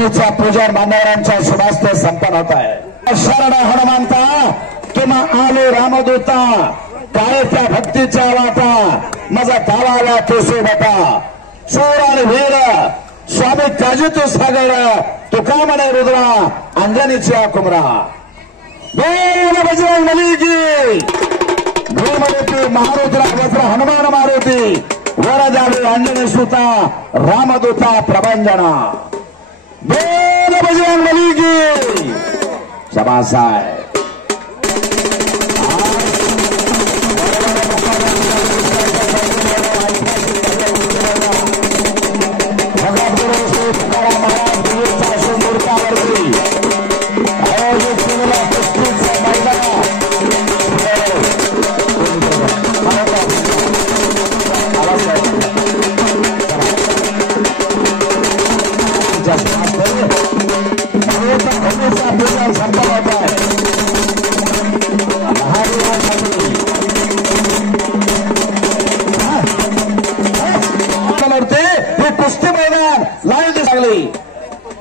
भूमीच्या पूजन मान्यवरांच्या शुभास्ते संपन्न होत आहे। शरण हनुमंता किंवा आलो रामदूता काय त्या भक्तीच्या वाटा माझा धावाला तो सोबता शूर आणि वीर स्वामी काजू तो सागर तुका म्हणे रुद्रा अंजनीच्या कुमरा बोल बजरंग बली की भूमदेवी महारुद्रा वज्र हनुमान मारुती वर जावे अंजनी सुता रामदूता प्रभंजना बोल बजरंग बली की शाबाश आहे।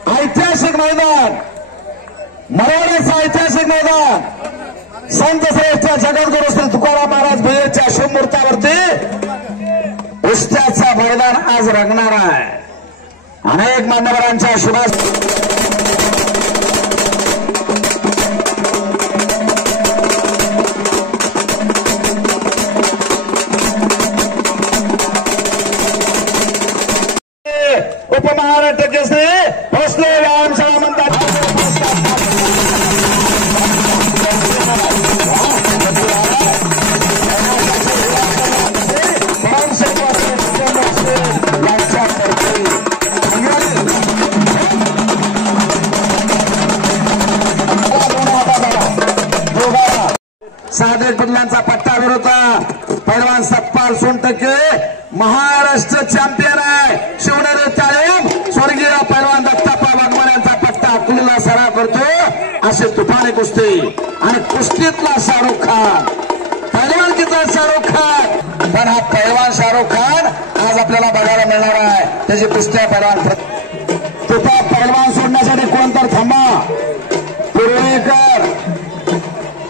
ऐतिहासिक मैदान मराठ्याचं ऐतिहासिक मैदान संत श्रेष्ठ जगद्गुरु श्री तुकाराम महाराज भिडेच्या शुभमुहूर्तावरती कुस्त्याचं मैदान आज रंगणार आहे। अनेक मान्यवरांच्या शुभास उपमहाराष्ट्र केसरी भोसले व्यायामशाळा म्हणतात साधे बदलांचा पट्टा विरोध पैलवान सतपाल सोनटक्के महाराष्ट्र चॅम्पियन आहे। शिवनेरी तालीम स्वर्गीय पैलवान दत्ताप्पा वाघमारे यांचा पट्टा कुलीला सराव करतो असे तुफानी कुस्ती आणि कुस्तीतला शाहरुख खान पैलवानकीचा शाहरुख खान पण हा पैलवान शाहरुख खान आज आपल्याला बघायला मिळणार आहे। त्याची कुस्त्या पैलवान तिथं पैलवान सोडण्यासाठी कोण तर थांबा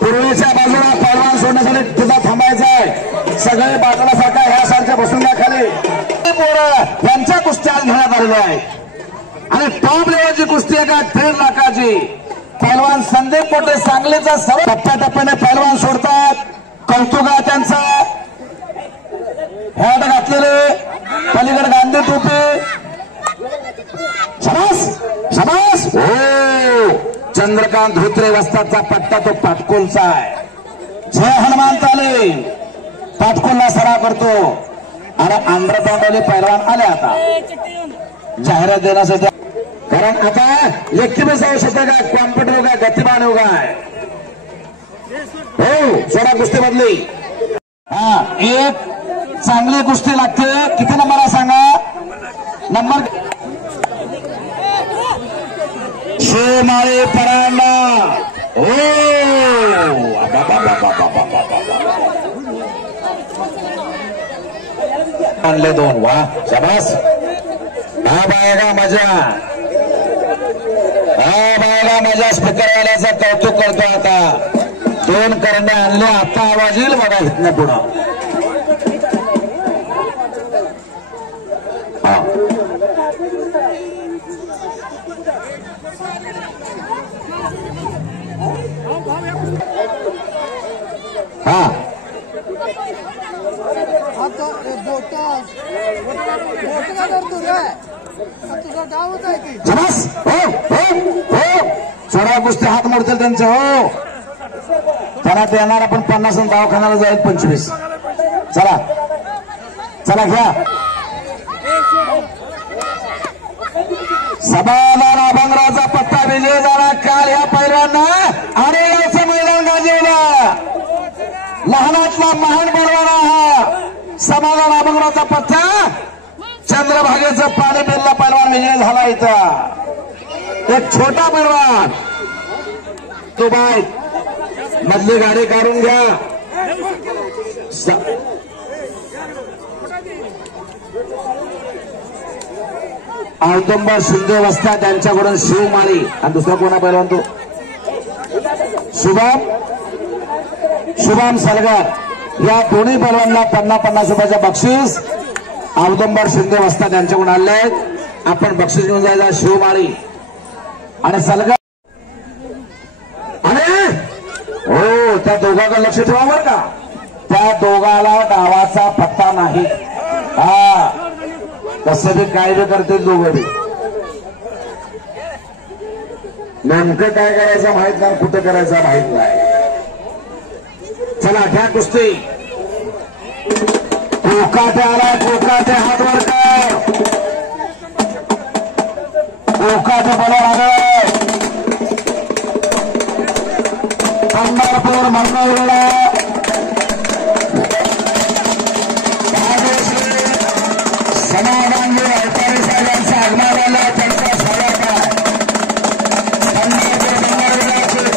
पूर्वेच्या बाजूला पैलवान सोडण्यासाठी तिथं थांबायचं आहे। सगळे बाजूला सारखा ह्या सारख्या बसून घ्या खाली पोरं यांच्या कुस्त्या घेण्यात आलेल्या आहेत आणि टॉप लेवलची कुस्ती आहे का 3 लाखाची। पैलवान संदीप मोठे सांगलीचा सर्व टप्प्याटप्प्याने पैलवान सोडतात। कौतुक आहे त्यांचा। हॅट घातलेले पलीकडे गांधी टोपी शाबास शाबास हो चंद्रकांत धोत्रे वस्तादचा पट्टा तो पाटकोलचा आहे। जय हनुमान ताले पाटकोलला सराव करतो आणि आंध्रपांडवले पैलवान आले आता जाहिरात देण्यासाठी कारण आता लेखी में जाऊ शकता का कॉम्प्युटर होगा गतिमान होगा हो सोडा कुस्ती बदली हा एक चांगली कुस्ती लागते। किती नंबर आहे सांगा नंबर शेमाळे परांडा हो आणले 2 वा शाबास हा बायगा मजा स्पीकरवाल्याचं कौतुक करतो। आता 2 करणे आणले आता आवाज येईल बघा इथनं पुढं हा सोडा कुस्ती हात मोडतील त्यांचे हो त्याला देणार आपण 50 दवाखान्याला जाईल 25 चला चला घ्या समाधान अभंगराचा पट्टा विजय झाला काल या पैलवांना आणि याचं मैदान गाजवलं। लहानातला महान पैलवान हा समाधान अभंगराचा पट्टा चंद्रभागेचं पाणी पिल्ला पैलवान विजय झाला। इथं एक छोटा पैलवान तो बाय मधली गाडी काढून घ्या औदुंबर शिंदे वस्ता त्यांच्याकडून शिवमाळी आणि दुसरा कोणा पहिलवान तो शुभम सलगर या दोन्ही पहिलवानांना 50-50 रुपयाचं बक्षीस औदुंबर शिंदे वस्ता त्यांच्याकडून आणले। आपण बक्षीस घेऊन जायचं शिवमाळी आणि सलगर। अरे हो त्या दोघांकडे लक्ष ठेवा बरं का, त्या दोघाला डावाचा पत्ता नाही। हा कसं बी काय बी करतील दोघं बी, नेमकं काय करायचं माहित नाही, कुठं करायचं माहित नाही। चला घ्या कुस्ती। कोकाटे आलाय, कोकाटे हात वर कर, कोकाटे बोलावं लागेल। पंढरपूर मंगळवेढा समाधान अवतारे साहेबांचं आगमन झालं, त्यांचा स्वागत आहे। पंढरपूर मंगळवेढ्याचे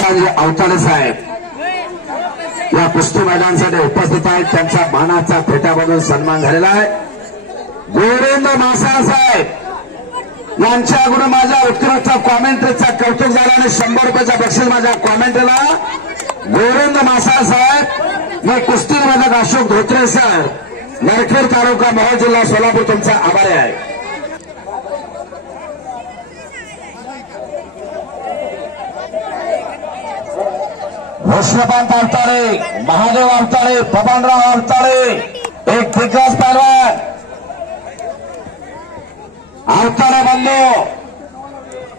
कार्य अवतारे साहेब या कुस्ती मैदानासाठी उपस्थित आहेत, त्यांचा मानाचा फेट्यामधून सन्मान झालेला आहे। गोविंद मासाळ साहेब यांच्याकडून माझ्या उत्कृष्ट कॉमेंट्रीचा कौतुक झालं आणि 100 रुपयाचं बक्षीस माझ्या कॉमेंट्रीला। गोविंद मासाळ साहेब, मी कुस्ती मैदान अशोक धोत्रे सर, नरखेड तालुका, मोहोळ जिल्हा, सोलापूर, तुमचा आभारी आहे। कृष्णकांत अवतारे, महादेव अवतारे, बबनराव अवतारे, एक दिग्गज पहलवान अवतारे बंधू,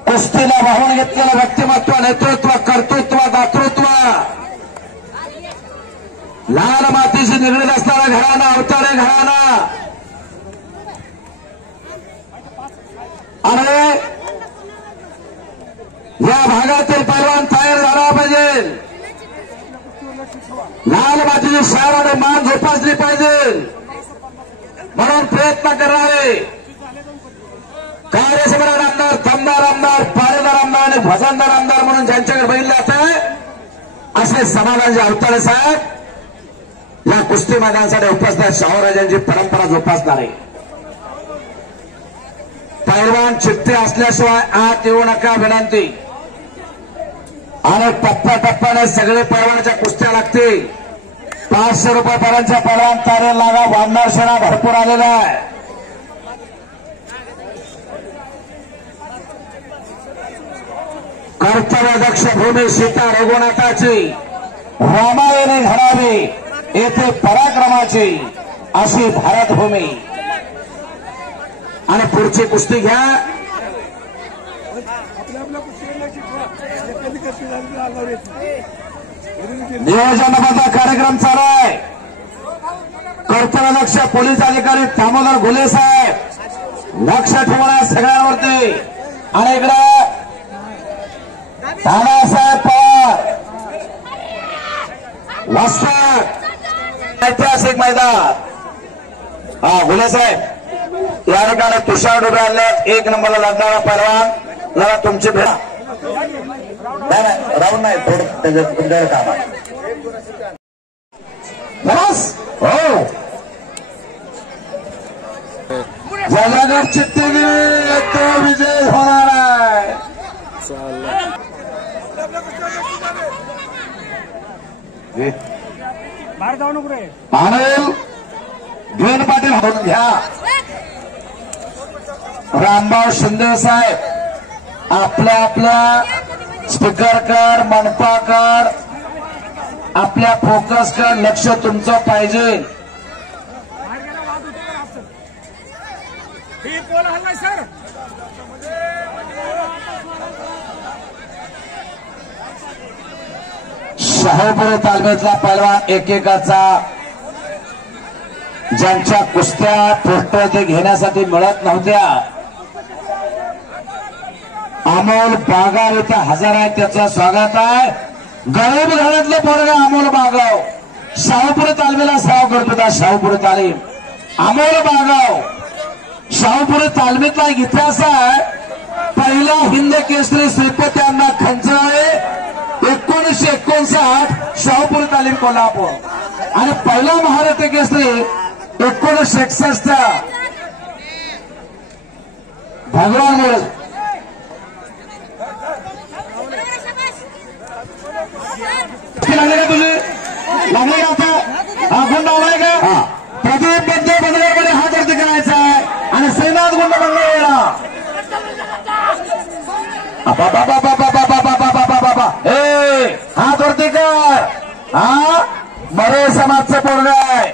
कुस्तीला वाहून घेतलेलं व्यक्तिमत्व, नेतृत्व, कर्तृत्व, दातृत्व, लाल मातीशी निगडीत असणारा घराणा अवतारे घराणा। आणि या भागातील पहलवान तयार झाला पाहिजे, लाल मातीची शान आणि मान जोपासली पाहिजे म्हणून प्रयत्न करणारे कार्यसम्राट आमदार, दमदार आमदार, पारेदार आमदार आणि भजनदार आमदार म्हणून ज्यांच्याकडे बघितलं जात आहे असे समाधानजी अवतारे साहेब या कुस्ती मैदानासाठी उपस्थित शाहूराजांची परंपरा जोपासणारे पैलवान चिठ्ठी असल्याशिवाय आत येऊ नका विनंती। आणि टप्प्याटप्प्याने सगळे पैलवानाच्या कुस्त्या लागतील। 500 रुपयापर्यंतच्या पैलवान तारेल लागा, वाढणार शेणा भरपूर आलेला आहे। कर्तव्यदक्ष भूमी सीता रघुनाथाची, रामायणी घडावी येथे पराक्रमाची अशी भारतभूमी। आणि पुढची कुस्ती घ्या। नियोजनाचा कार्यक्रम चालू आहे। कर्तव्यदक्ष पोलीस अधिकारी दामोदर घुले साहेब लक्ष ठेवणार सगळ्यांवरती। आणि इकडे दादासाहेब पवार वस्ताद, ऐतिहासिक मैदान। हा घुले साहेब या ठिकाणी तुषार डोबे आणले, 1 नंबरला लागणारा पैलवान, जरा तुमची भेट राहून नाही थोडं तुमच्याकडे काम आहे। बस हो जगागड चित्तगिरी तो विजय होणार आहे. अनिल घेन पाटील होऊन घ्या. रामभाऊ शिंदे साहेब आपल्या आपल्या स्पीकरकर मंडपाकर आपल्या फोकसकर लक्ष तुमचं पाहिजे. शाहूपुरी तालमीतला पैलवान एकेकाचा ज्यांच्या कुस्त्या पोस्टर ते घेण्यासाठी मिळत नव्हत्या अमोल बागाव इथं हजर आहे. त्याचं स्वागत आहे. गरीब घरातलं पोरगा अमोल बागाव शाहूपुरी तालमीला सराव करतो. शाहूपुरी तालीम अमोल बागाव शाहूपुरी तालमीतला इतिहास आहे. पहिला हिंद केसरी श्रीपती अण्णा खंचनाळे 1959 शाहूपुरी तालीम कोल्हापूर आणि पहिला महाराष्ट्र केसरी 1961 भगवान लागले का तुझे लागले का आता हा गुंड आलाय का. प्रदीप बद्दे बंदरमध्ये हात वरती करायचा आहे आणि श्रीनाथ गुंड मंगळवेळा हात वरती कर. हा मरे समाजचं पोरग आहे.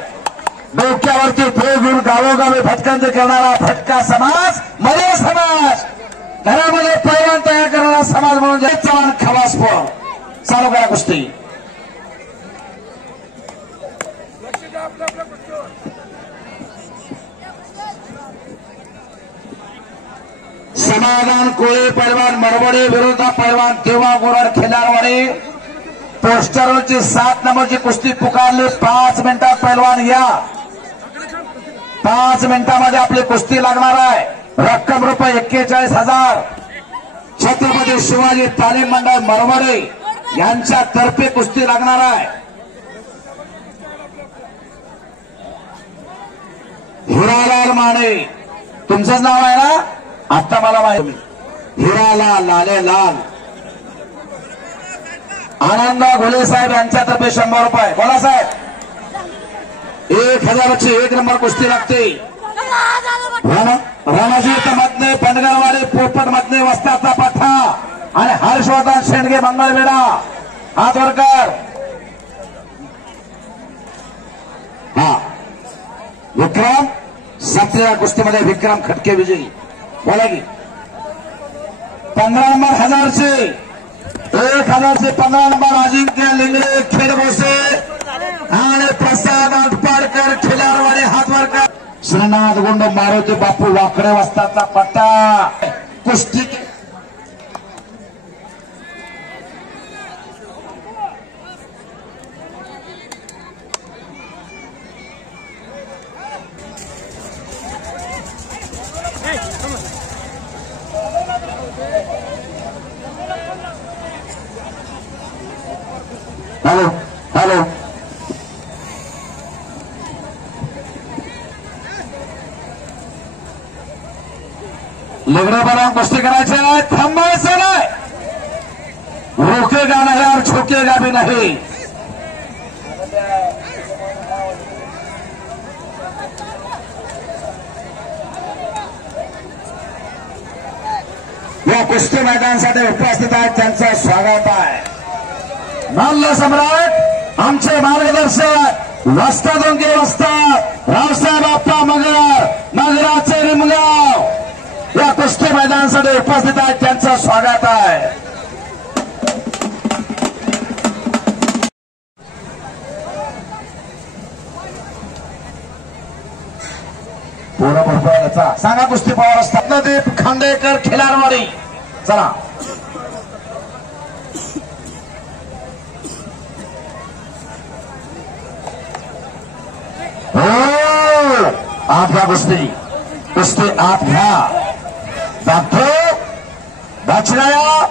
डोक्यावरती फे घेऊन गावोगावी भटकंती करणारा भटका समाज मरे समाज. घरामध्ये पैलवान तयार करणारा समाज म्हणून जय चव्हाण खवासपूर. चालू करा कुस्ती. समाधान कोळी पैलवान मरवडे विरोधा पैलवान देवा गोरड खिलारवाडी पोस्टरवरची 7 नंबरची कुस्ती पुकारली. 5 मिनिटात पैलवान या. 5 मिनिटांमध्ये आपली कुस्ती लागणार आहे. रक्कम रुपये 41,000 छत्रपती शिवाजी तालीम मंडळ मरवडे यांच्या तर्फे कुस्ती लागणार आहे. हिरालाल माने तुमचंच नाव आहे ना. आता मला माहिती हिरालाल लाले लाल आनंद घोले साहेब यांच्यातर्फे 100 रुपये. बोला साहेब. 1000ची 1 नंबर कुस्ती लागते. राणाजी मधने पनगरवाडी पोपट मधने वस्ताचा पठ्ठा आणि हर्षवर्धन शेंडगे मंगळवेढा हात वर कर. हा विक्रम 7व्या कुस्तीमध्ये विक्रम खटके विजयी. बोला की 15 नंबर 1000चे 1000चे 15 नंबर अजिंक्य लिंगडे खेडबोसे आणि प्रसाद आटपाडकर खिलारवाडी हातवरकर. श्रीनाथ गुंड मारुती बापू वाकडे वस्ताचा पट्टा कुस्ती. हॅलो हॅलो लग्न बनवून गोष्टी करायच्या. थांबायचं नाही. रोकेगा नाही और झोकेगा भी नाही. या कुस्ती मैदानासाठी उपस्थित आहेत त्यांचं स्वागत आहे. मल्ल सम्राट आमचे मार्गदर्शक वस्तादोंगे वस्ताद रावसाहेब आप्पा मगर मगराचे रिमगाव या कुस्ती मैदानासाठी उपस्थित आहेत त्यांचं स्वागत आहे. पूर्ण भरपायाचा सांगा कुस्ती पवार असतात. दीप खांडेकर खिलारवाडी. चला आत घ्या कुस्ती. कुस्ती आत घ्या. दाखव दक्षिणाया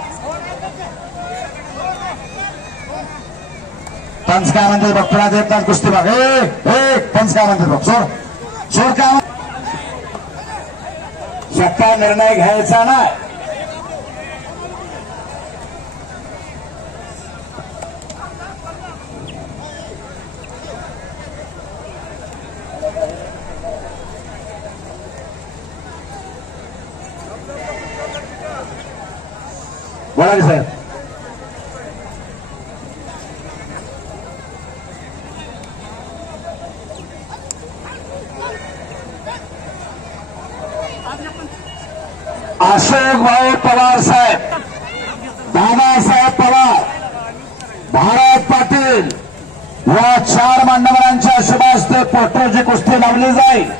पंच काय म्हणते बघ देत नाही कुस्ती बघ पंच काय म्हणते बघ सोड सोड काय स्वतः निर्णय घ्यायचा ना बोला की साहेब अशोक भाऊ पवार साहेब दादासाहेब पवार भारत पाटील या 4 मान्यवरांच्या शुभ हस्ते पोस्टरची कुस्ती लावली जाईल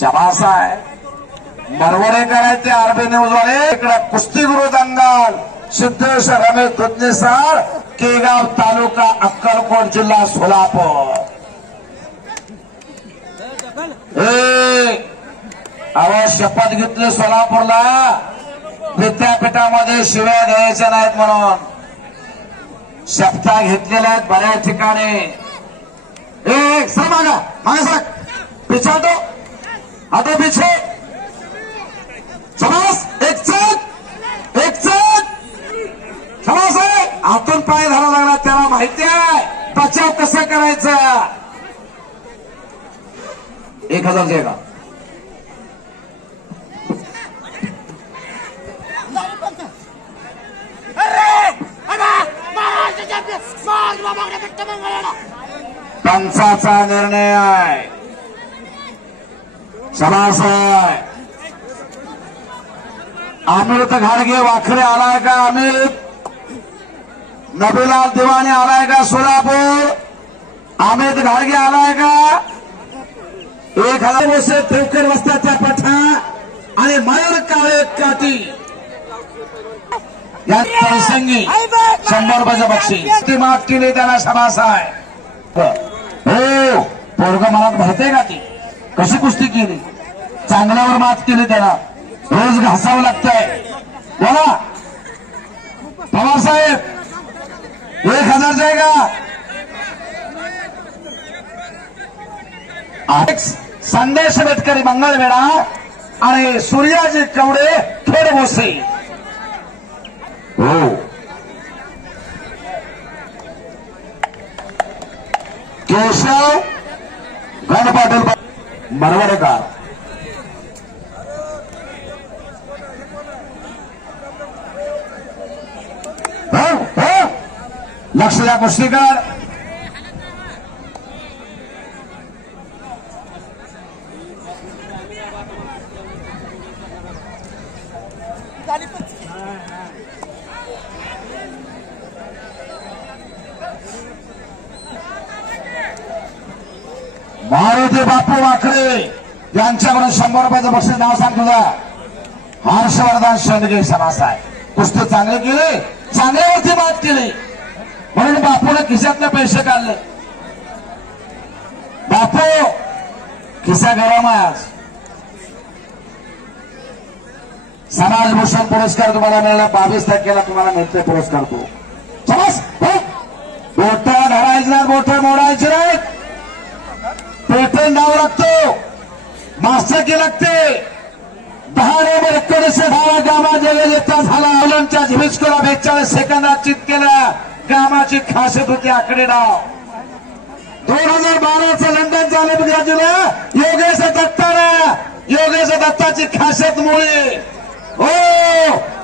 शाबास आहे मरवडेकर आहेत ते आरबी न्यूजवाले इकडे कुस्तीगुरु दंगाल सिद्धेश रमेश दुधनेसर केगाव तालुका अक्कलकोट जिल्हा सोलापूर शपथ घेतली सोलापूरला विद्यापीठामध्ये शिव्या द्यायच्या नाहीत म्हणून शपथा घेतलेल्या आहेत बऱ्याच ठिकाणी एक सर मागा मागा सर पिछा दो आधे पीछे समास एक चक समास आहे आतून पाय धरावा लागला त्याला माहिती आहे बचाव कसं करायचा 1000 जाएगा पंचाचा निर्णय आहे समास आहे अमित घाडगे वाखरे आलाय का अमित नबीलाल दिवाणी आलाय का सोलापूर अमित घाडगे आलाय का 1000 वर्ष ठेवकर वस्त्याच्या पठा आणि मयूर काळे काठी या प्रसंगी 100 रुपयाचं बक्षीस ती मात केली त्याला शाबास आहे हो पोरग मनात भरते का ती कशी कुस्ती केली चांगल्यावर मात केली त्याला रोज घासावं लागतंय बोला पवार साहेब 1000 जाएगा संदेश बेटकरी मंगळवेढा आणि सूर्याजी कवडे खेडभोसे हो केशव गण पाटील मरवडेकर लक्ष द्या कुस्तीकर मारुती बापू वाकडे यांच्याकडून 100 रुपयाचं बक्षीस नाव सांग तुझा हर्षवर्धन शेंडगे समास आहे कुस्ती चांगली केली चांगल्यावरती बात केली म्हणून बापूने खिशातले पैसे काढले बापू खिसा गरम आहे आज समाजभूषण पुरस्कार तुम्हाला मिळाला 22 तारखेला तुम्हाला मिळतोय पुरस्कार तो समज बोटा धरायचे नाही बोटा मोडायचे नाहीत पेटन डाव लागतो मास्टरकी लागते 10 नोव्हेंबर 1910 गामा जगलेता झाला ओलंडच्या झिमिस्कोला 42 सेकंदात चित केला गामाची खासियत होती आकडे डाव 2012चं लंडन झालं गुजरातीला योगेश दत्ताची खासियत मुळे हो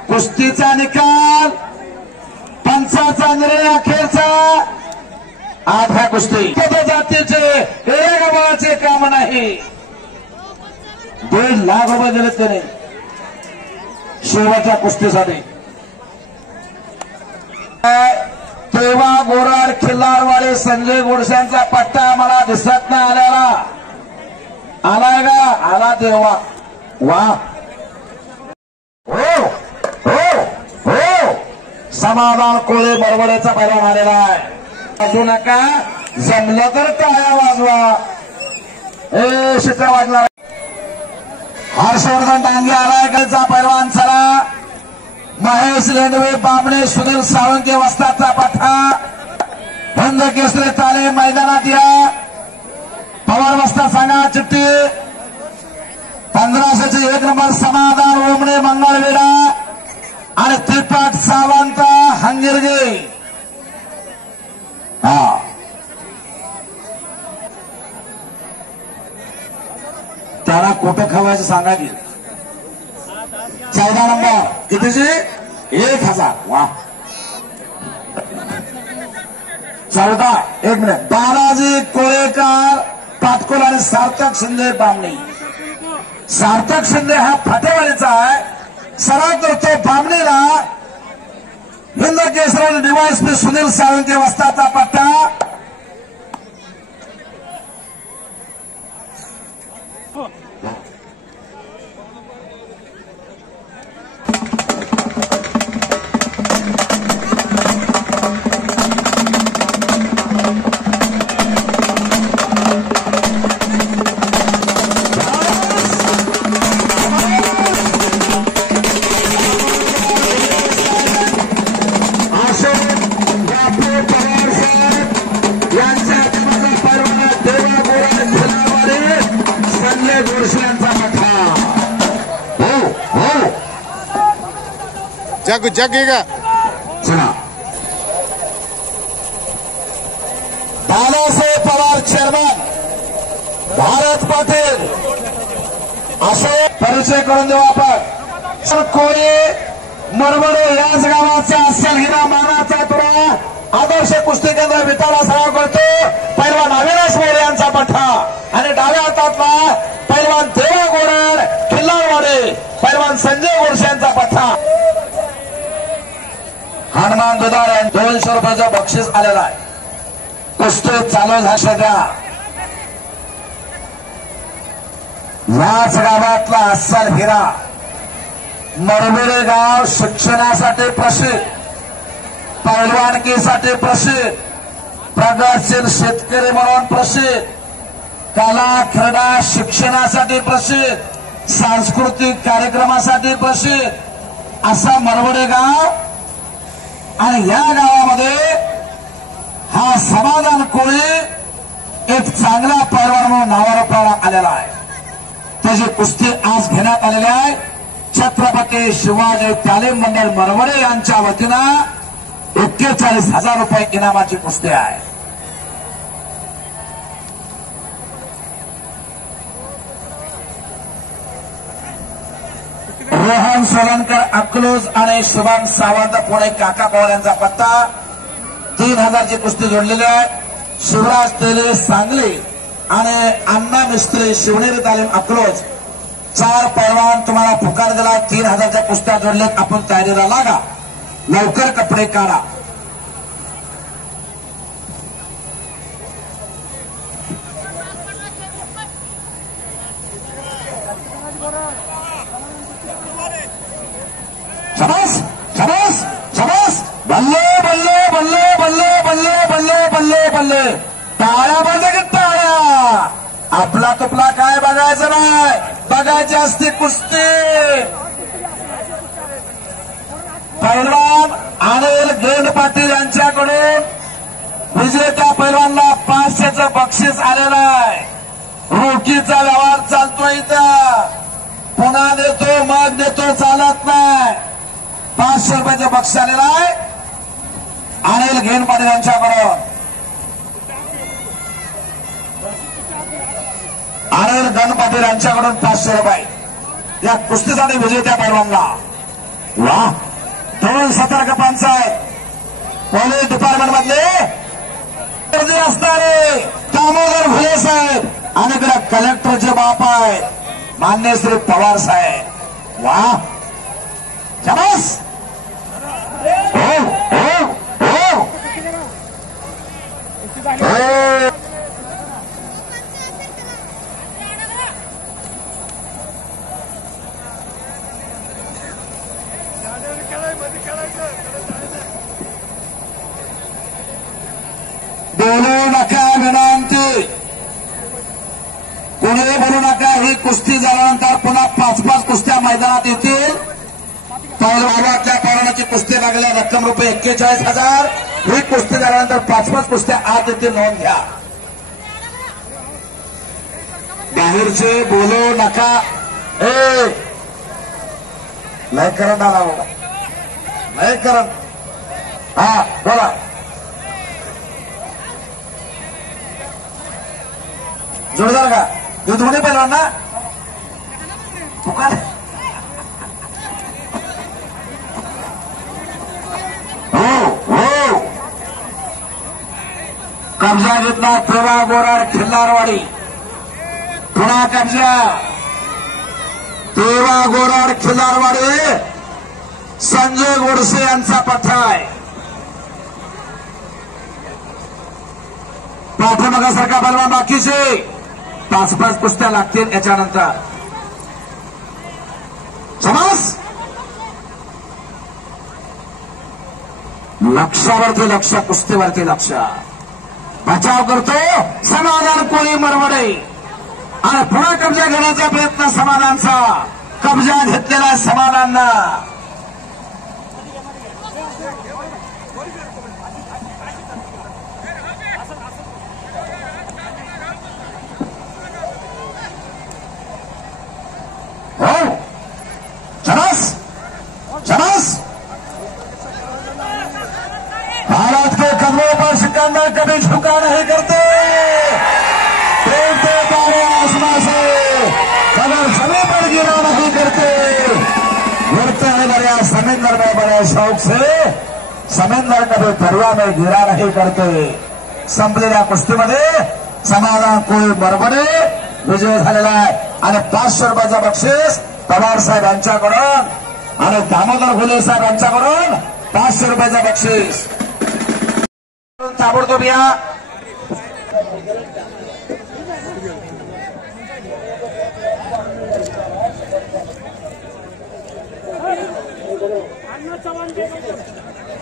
कुस्तीचा निकाल पंचाचा निर्णय अखेरचा आठव्या कुस्ती जातीचे गबाचे काम नाही 1.5 लाख रुपये दिलेत त्याने शेवटच्या कुस्तीसाठी तेव्हा गोराड खिल्लारवाडे संजय गोडशांचा पट्टा आम्हाला दिसत नाही आल्याला आलाय का आला तेव्हा वा हो हो हो समाधान कोळे बरबडेचा पहिला मारलेला आहे वाजू नका जमलं तर टाळ्या वाजवा शिट्या वाजला हर्षवर्धन डांगे आलाय चा पैलवान चला महेश लेंडवे बामणे सुनील साळुंके वस्तादचा पठा हिंद केसरी तालीम मैदानात या पवार वस्ताद सांगा चिठ्ठी 1500चे 1 नंबर समाधान ओमणे मंगळवेढा आणि त्रिपाठ सावंत हंगिरगे. हा त्याला कोटं खवायचं सांगा की 14 नंबर कितीची 1000. वा 14. 1 मिनिट. बालाजी कोळेकर पाटकोल आणि सार्थक शिंदे बामणी. सार्थक शिंदे हा फाटेवाडीचा आहे. सराव करतो बामणीला. हिंद केसरी डीवायएसपी सुनील साळुंके वस्तादचा पट्टा. जगेगा बालासाहेब पवार चेअरमन भारत पाटील असे परिचय करून देऊ आपण. कोळी मरमडे याच गावाचा असेल हिरा मानाचा तुरा आदर्श कुस्ती केंद्र विटाला सराव करतो. पैलवान अविनाश मोरे यांचा पठ्ठा आणि डाव्या हातातला पैलवान देवा गोरड खिल्लारवाडे पैलवान संजय गोडसे यांचा पठ्ठा. हनुमान दुधार 200 रुपयाचं बक्षीस आलेलं आहे. कुस्ती चालू झाल्या याच गावातला अस्सल हिरा मरमिळे गाव शिक्षणासाठी प्रसिद्ध, पैलवानकीसाठी प्रसिद्ध, प्रगतशील शेतकरी म्हणून प्रसिद्ध, कला क्रीडा शिक्षणासाठी प्रसिद्ध, सांस्कृतिक कार्यक्रमासाठी प्रसिद्ध असा मरवडे गाव. आणि या गावामध्ये हा समाधान कोळी एक चांगला पैलवान म्हणून नावारूपाला आलेला आहे. त्याची कुस्ती आज घेण्यात आलेली आहे. छत्रपती शिवाजी तालीम मंडळ मरवडे यांच्या वतीनं 41,000 रुपये इनामाची कुस्ती आहे. रोहन सोलनकर अकलूज आणि शुभम सावंत पुणे काका पवार यांचा पत्ता. 3000 ची कुस्ती जोडलेली आहे. शिवराज तेले सांगली आणि अण्णा मिस्त्री शिवनेरी तालीम अकलूज 4 पैलवान तुम्हाला पुकार दिला. 3000च्या कुस्त्या जोडल्यात. आपण तयारीला लागा. लवकर कपडे काढा. शबास शबास शबास. बल्ले बल्ले बल्ले बल्ले बल्ले बल्ले बल्ले बल्ले. टाळ्या बंद की टाळ्या. आपला तुपला काय बघायचं नाही. बघायची असते कुस्ती. पैलवान अनिल गेंड पाटील यांच्याकडून विजेत्या पैलवानला 500चं बक्षीस आलेलं आहे. रोखीचा व्यवहार चालतो इथं. पुन्हा देतो मग देतो चालत नाही. 500 रुपयाचं बक्षीस आलेलं आहे अनिल गेंड पाटील यांच्याकडून. अनिल गेंड पाटील यांच्याकडून 500 रुपये या कुस्तीसाठी विजेत्या पैलवानला. वा 2 सतर्क पंचायत पोलीस डिपार्टमेंट मधले असणारे दामोदर भुले साहेब आणि इकडे कलेक्टरचे बाप आहे मान्य श्री पवार साहेब. वा शबास. हो हो हो हो. बोलू नका विनंती. कोणी बोलू नका. ही कुस्ती झाल्यानंतर पुन्हा 5-5 कुस्त्या मैदानात येतील. पैलवानातल्या पैलवानाची कुस्ती लागल्या रक्कम रुपये 41,000. ही कुस्ती झाल्यानंतर 5-5 कुस्त्या आत येतील, नोंद घ्या. बाहेरचे बोलू नका. लय करंट आला बघा, लय करंट. हा बोला. जोरदार का हे दोन्ही पैलवान ना पुकार. हो कब्जा घेतला तेव्हा गोराड खिल्लारवाडी. पुन्हा कब्जा तेव्हा गोराड खिल्लारवाडी. संजय गोडसे यांचा पठ्ठा आहे. पाठीमागासारखा पैलवान बाकीचे 5-5 कुस्त्या लागतील याच्यानंतर. समज लक्षावरती लक्ष, कुस्तीवरती लक्ष. बचाव करतो समाधान कोळी मरवडे आणि पुन्हा कब्जा घेण्याचा प्रयत्न समाधानचा. कब्जा घेतलेला समाधानना. हो चरस चरस हालात के कदमों पर सिकंदर कभी झुका नहीं करते. प्रेम के तारे आसमां से कदम समय पर गिरा नहीं करते. उड़ते हैं दरिया समुद्र में बड़े शौक से, समुद्र कभी दरिया में गिरा नहीं करते. संपलेल्या कुस्तीमध्ये समाधान कोळी बरबडे विजय झालेला आहे आणि 500 रुपयाचं बक्षीस पवार साहेब यांच्याकडून आणि दामोदर घुले साहेब यांच्याकडून 500 रुपयाचं बक्षीस. ताबडतोब या.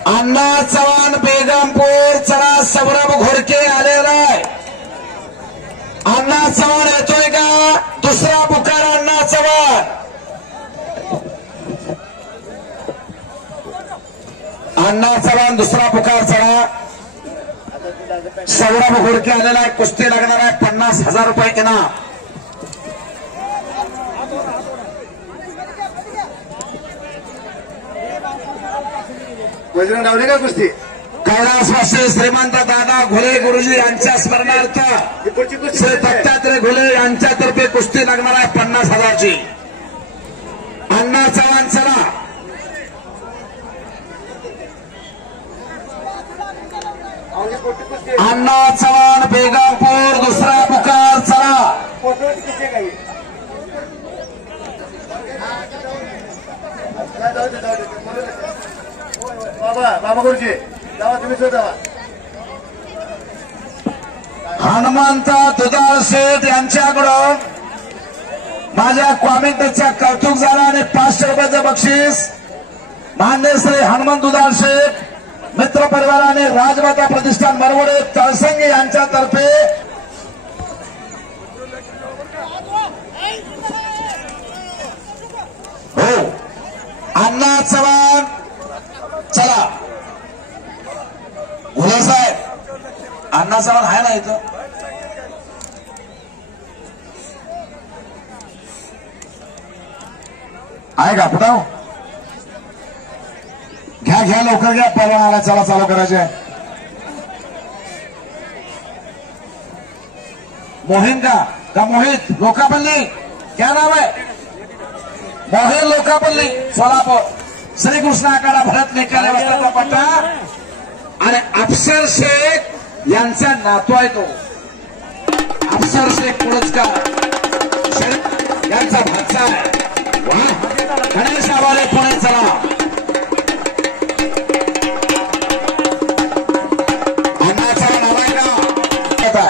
अण्णा चव्हाण बेगमपूर. चला सौरभ घोडके आलेला आहे. अण्णा चव्हाण येतोय का? दुसरा पुकार अण्णा चव्हाण. अण्णा चव्हाण दुसरा पुकार. चला सौरभ घोडके आलेला आहे. कुस्ती लागणार आहे. 50,000 रुपये इनाम. बजरंग डावले का कुस्ती? कैलासवासी श्रीमंत दादा घुले गुरुजी यांच्या स्मरणार्थ श्री दत्तात्रय घुले यांच्यातर्फे कुस्ती लागणार आहे 50,000ची. अण्णा चव्हाण चला. अण्णा चव्हाण बेगमपूर दुसरा पुकार. चला बाबा गुरुजी जावा, तुम्ही सुद्धा जावा. हनुमंत दुधाळ शेठ यांच्याकडून माझ्या कॉमेंटच्या कौतुक झालं आणि 500 रुपयाचं बक्षीस मान्य श्री हनुमंत दुधाळ शेठ मित्र परिवाराने राजमाता प्रतिष्ठान मरवडे तळसंगी यांच्यातर्फे हो. अण्णा चव्हाण चला. घुले साहेब अण्णा चव्हाण आहे ना इथं? आहे का? पुढं घ्या घ्या लवकर घ्या. परवाना चला चालू करायचे. मोहीन का मोहित लोकापल्ली क्या नाव आहे? मोहीन लोकापल्ली सोलापूर. श्रीकृष्ण आखाडा भरत निकाले वस्त्राचा पट्टा आणि अफसर शेख यांचा नातू आहे तो. अफसर शेख पुरस्कार यांचा भाचा आहे. गणेश आवाले पुणे. चला अण्णाचा नाव आहे का?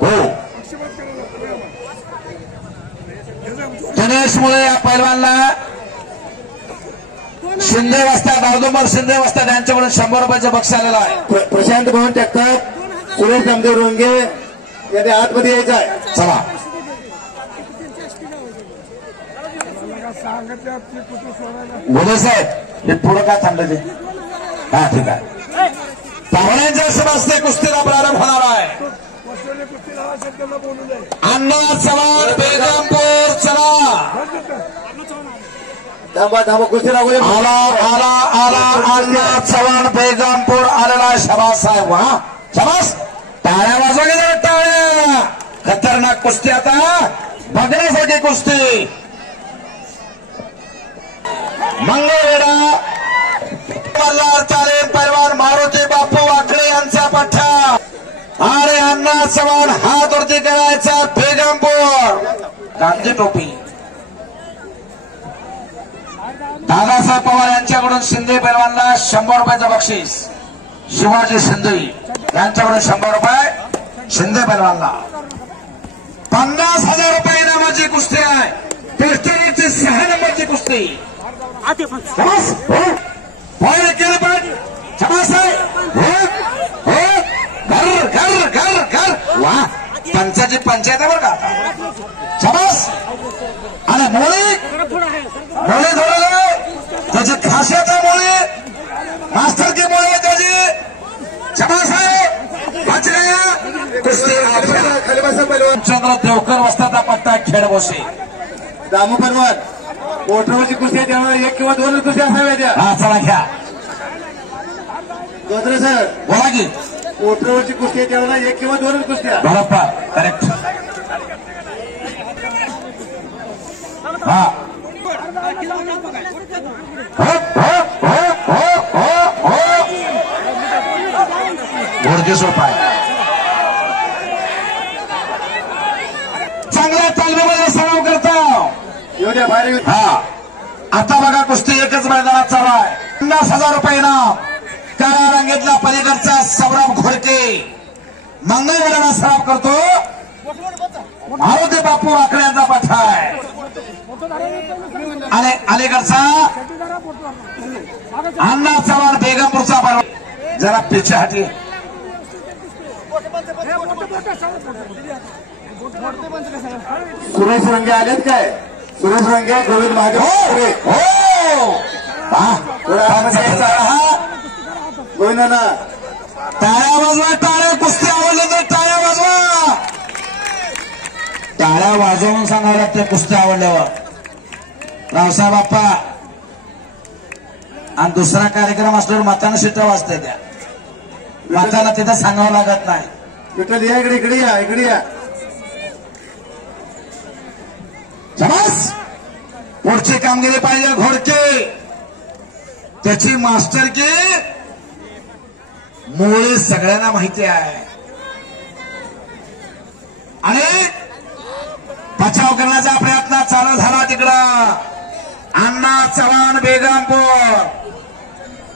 हो गणेशमुळे या पैलवानला शिंदे वस्ताद औदुंबर शिंदे वस्ताद यांच्याकडून 100 रुपयाचं बक्षीस आलेलं आहे. प्रशांत भवन टॅक्टर सुरेश रामदेव रोंगे याने आतमध्ये यायचं आहे. चला बोले साहेब हे पुढं काय थांबलं ते हा ठीक आहे पाहुण्यांच्या समजते कुस्तीला प्रारंभ होणार आहे अण्णा चव्हाण बेगमपूर चला थांबा थांबा कुस्ती लागू दे. आला आला आला अण्णा चव्हाण बेगमपूर आलेला शबास साहेब वा शबास टाळ्या वाजवल्या जरा टाळ्या खतरनाक कुस्ती आता बघण्यासाठी कुस्ती मंगळवेढा मल्हार तालीम पैलवान मारुती बापू वाकडे यांचा पठ्ठा अरे अण्णा चव्हाण हात वरती करायचा बेगमपूर गांधी टोपी दादासाहेब पवार यांच्याकडून शिंदे पैलवानला 100 रुपयाचं बक्षीस शिवाजी शिंदे यांच्याकडून 100 रुपये शिंदे पैलवानला 50,000 रुपये इनामाची कुस्ती आहे पेस्टरीची 6 नंबरची कुस्ती समज पोहे केलं पण समज घर घर घर घर वा पंचाची पंचायत आहे बरं का आता समज आणि मुळे मुळे थोडं त्याची खासियत आहे मुळे मास्टर की मुळे त्याची समज आहे वाच गया कुस्ती खाली बसा पैलवान. चंद्र देवकर वस्ताचा पट्टा खेळ बसे दामू पैलवान मोठरावची कुस्ती आहे त्यामुळे 1 किंवा 2 कुस्ती असाव्या त्या. हा चला घ्या जोत्रे सर बोला की मोठरावची कुस्ती आहे त्यामुळे 1 किंवा 2 कुस्त्या. बरोबर करेक्ट हा घोडके सोपाय चांगल्या तालमीमध्ये सराव करता येऊ द्या बाहेर येऊ. हा आता बघा कुस्ती एकच मैदानात चालू आहे 50,000 रुपये इनाम काळ्या रंगेतला पलीकडचा सौरभ घोडके मंगळवेढ्याला सराव करतो मारुती बापू वाकडे यांचा पठ्ठा आहे आणि अलीकडचा अण्णा चव्हाण बेगमपूरचा पर्व जरा पिछे हटी सुरेश रंगे आलेत काय सुरेश रंगे गोविंद महादेव हो गोविंद ना टाळ्या वाजवा टाळ्या कुस्ती आवडली तर टाळ्या वाजवा टाळ्या वाजवून सांगावं लागते कुस्ती आवडल्यावर रावसाहेब बाप्पा आणि दुसरा कार्यक्रम असल्यावर मतानं शिट्ट्या वाजते त्या मताना तिथं सांगावं लागत नाही विठ्ठल या इकडे इकडे या इकडे या. समज पुढची कामगिरी पाहिजे घोडके त्याची मास्टर की मुळे सगळ्यांना माहिती आहे आणि बचाव करण्याचा प्रयत्न चालू झाला तिकडं अण्णा चव्हाण बेगमपूर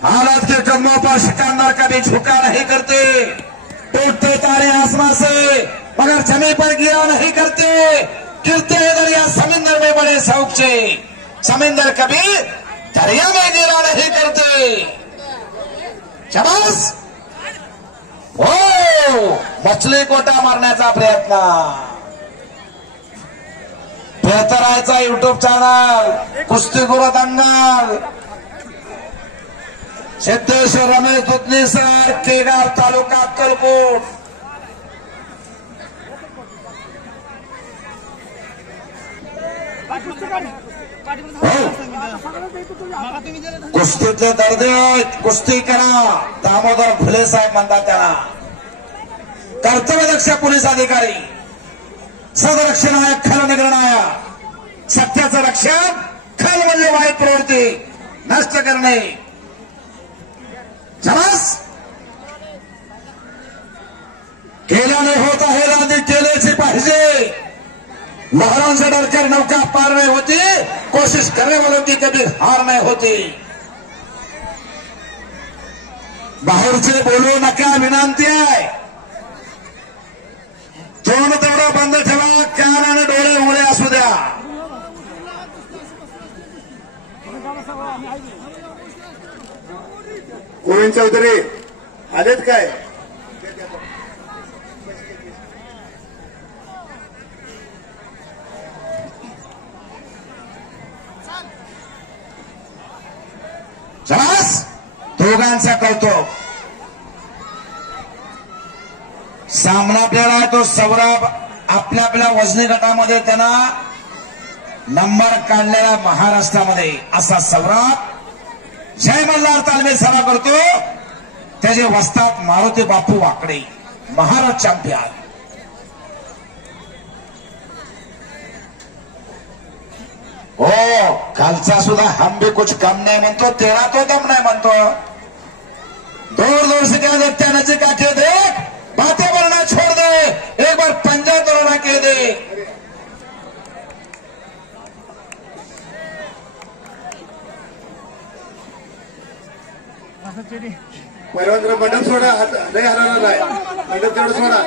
हालत के कदमों पर सिकंदर कभी झुका नहीं करते टूटते तारे आसमां से मगर जमीन पर गिरा नहीं करते गिरते हैं दरिया समुद्र में बड़े शौक से समुद्र कभी दरिया में गिरा नहीं करते शाबाश हो मछली कोटा मारण्याचा प्रयत्न बेहतरायचा युट्यूब चॅनल कुस्तीगुरु दंगल सिद्धेश्वर रमेश दुधनी सर केगाव तालुका अक्कलकोट कुस्तीतले दर्दे कुस्ती करा दामोदर फुले साहेब म्हणतात त्यांना कर्तव्यदक्ष पोलीस अधिकारी सदरक्षणाय खल निग्रणाय सत्याचं रक्षण खल म्हणजे वाईट प्रवृत्ती नष्ट करणे समज केल्याने होत आहे आधी केल्याची पाहिजे लहरों से डरकर नौका पार नहीं होती कोशिश करने वालों की कभी हार नहीं होती बाहेरचे बोलू नका विनंती आहे तोंड तेवढं बंद ठेवा कान आणि डोळे उघडे असू द्या गोविंद चौधरी आलेत काय पैलवानांचा कौतुक. सामना खेळाय तो सौरभ. आपल्या आपल्या वजनी गटामध्ये त्यांना नंबर काढलेला महाराष्ट्रामध्ये असा सौरभ जय मल्हार तालमी सभा करतो. त्याचे वस्तात मारुती बापू वाकडे महाराष्ट्र चॅम्पियन. हो कालचा सुद्धा हम भी कुछ कम नहीं म्हणतो. तेरा तो दम नहीं म्हणतो. दूर दूर से क्या देखते हैं नजीक आके देख. बातें बोलना छोड़ दे. एक बार पंजा तोड़ना कह दे. पहिल्यांदा मंडप सोडा. नाही हलवणार नाही. मंडप तेवढं सोडा.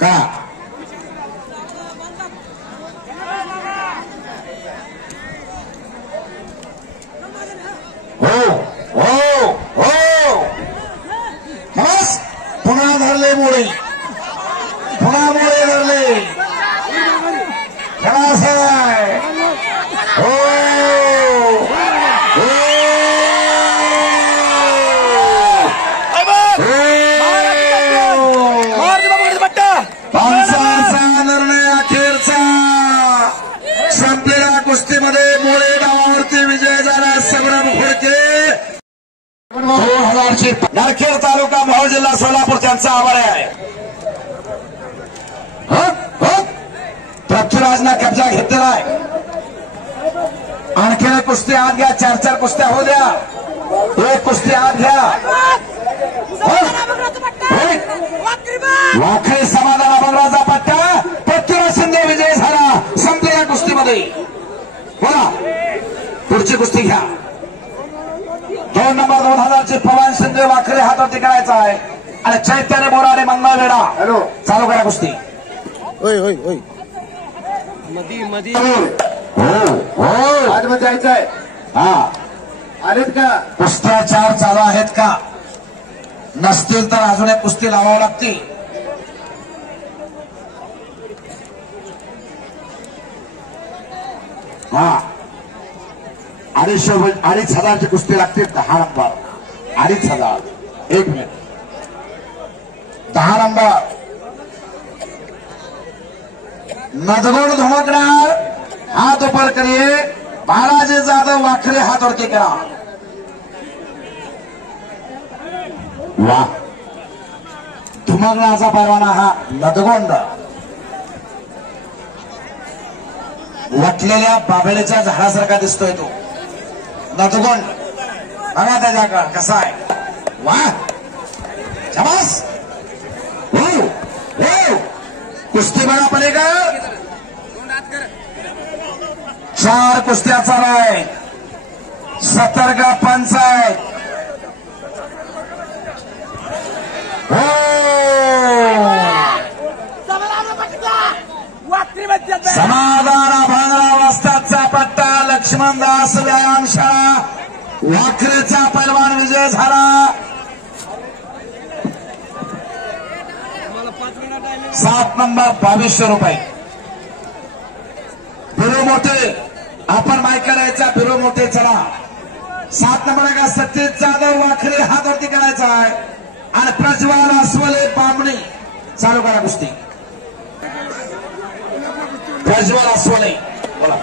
का हो हो हो बस पुन्हा धरले मुळे. पुन्हा मुळे धरले. खेळासाय हो पावसाचा निर्णय अखेरचा. संपलेल्या कुस्तीमध्ये मुळे डावावरती विजय झाला. सौरभ घोडके 2000ची नारखेड तालुका मोहोळ जिल्हा सोलापूर त्यांचा आभार आहे. पृथ्वीराजनं कब्जा घेतलेला आहे. आणखी कुस्ती आत घ्या. 4-4 कुस्त्या होऊ द्या. एक कुस्ती आत घ्या. वाखळे समाधान अभंगराचा पट्टा. पृथ्वीराज शिंदे विजय झाला संपलेल्या कुस्तीमध्ये. बोला पुढची कुस्ती घ्या. 2 नंबर 2000ची पवन शिंदे वाखरे हातावरती करायचा आहे. आणि चैतन्य बोराडे मंगळवेढा. हॅलो चालू करा कुस्ती. होय होय होय मधी मधी आज मध्ये जायचं आहे. हा आलेत का? कुस्त्या 4 चालू आहेत का? नसतील तर अजून एक कुस्ती लावावी लागते. हा 2,500ची कुस्ती लागते. 10 नंबर 2,500. 1 मिनिट. 10 नंबर नजगोड धुमकणार. हात ऊपर करिए. बालाजी जाधव वाखरे हात वरती करा. वा धुमकणाचा परवाना हा नदगोंड. वटलेल्या बाबेळीच्या झाडासारखा दिसतोय तो नदगोंड. बघा त्याच्याकडे कसा आहे. वा शाबास. हो हो कुस्ती बघा पलीकडे. 4 कुस्त्या चालू आहे. 70 का पंचायत. हो समाधान अभंगराव वस्तादचा पट्टा. लक्ष्मणदास व्यायामशाळा वाखरेचा पैलवान विजय झाला. 7 नंबर 2200 रुपये. बिरो मोठे आपण माईक करायचा. बिरो मोठे चला. 7 नंबर का सतीश जाधव वाखरे हातवरती करायचा आहे. आणि प्रज्वल अस्वले बामणी. चालू करा कुस्ती. प्रज्वल अस्वले बोला.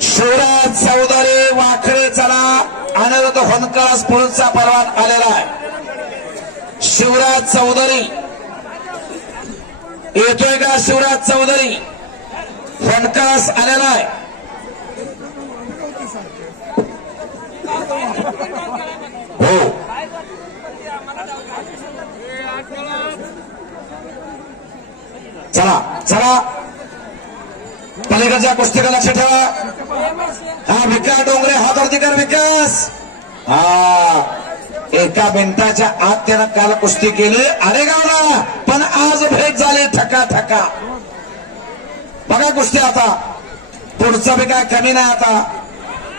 शिवराज चौधरी वाखरे चला. अनिरुद्ध होनकळस पुढचा परवान आलेला आहे. शिवराज चौधरी येतोय का? शिवराज चौधरी होनकळस आलेला आहे. हो चला चला. पलीकडच्या कुस्तीला लक्ष ठेवा. हा विकास डोंगरे हातवरती कर. विकास हा एका मिनिटाच्या आत त्यानं काल कुस्ती केली आरेगावला, पण आज भेट झाली ठका ठका. बघा कुस्ती आता, पुढचं बी काय कमी नाही. आता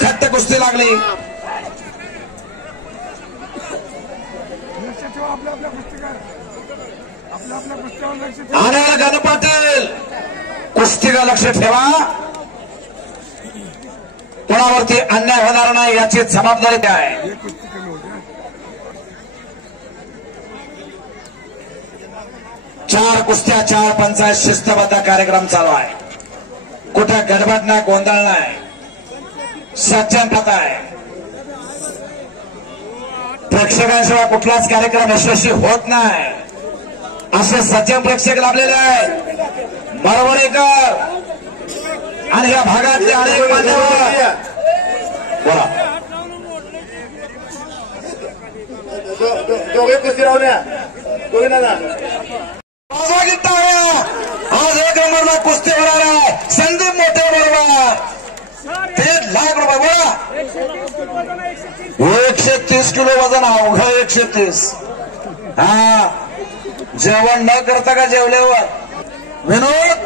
खट्ट कुस्ती लागली. आनंद गण पाटील कुस्तीला लक्ष ठेवा, कोणावरती अन्याय होणार नाही याची जबाबदारी आहे. चार कुस्त्या 4 पंचायत शिस्तबद्ध कार्यक्रम चालू आहे. कुठे गडबड नाही, गोंधळ नाही, सज्जन पत आहे. प्रेक्षकांशिवाय कुठलाच कार्यक्रम यशस्वी होत नाही, असे सज्जन प्रेक्षक लाभलेले आहेत. मरवडेकर आणि या भागातले अनेक मान्यवर बोला. दोघे कुस्ती राहूया दोघे ना. आज 1 नंबरला कुस्ती होणार आहे संदीप मोठे बरोबर 3 लाख रुपये. बोला 130 किलो वजन, अवघं 130. हा, जेवण न करता का जेवल्यावर विनोद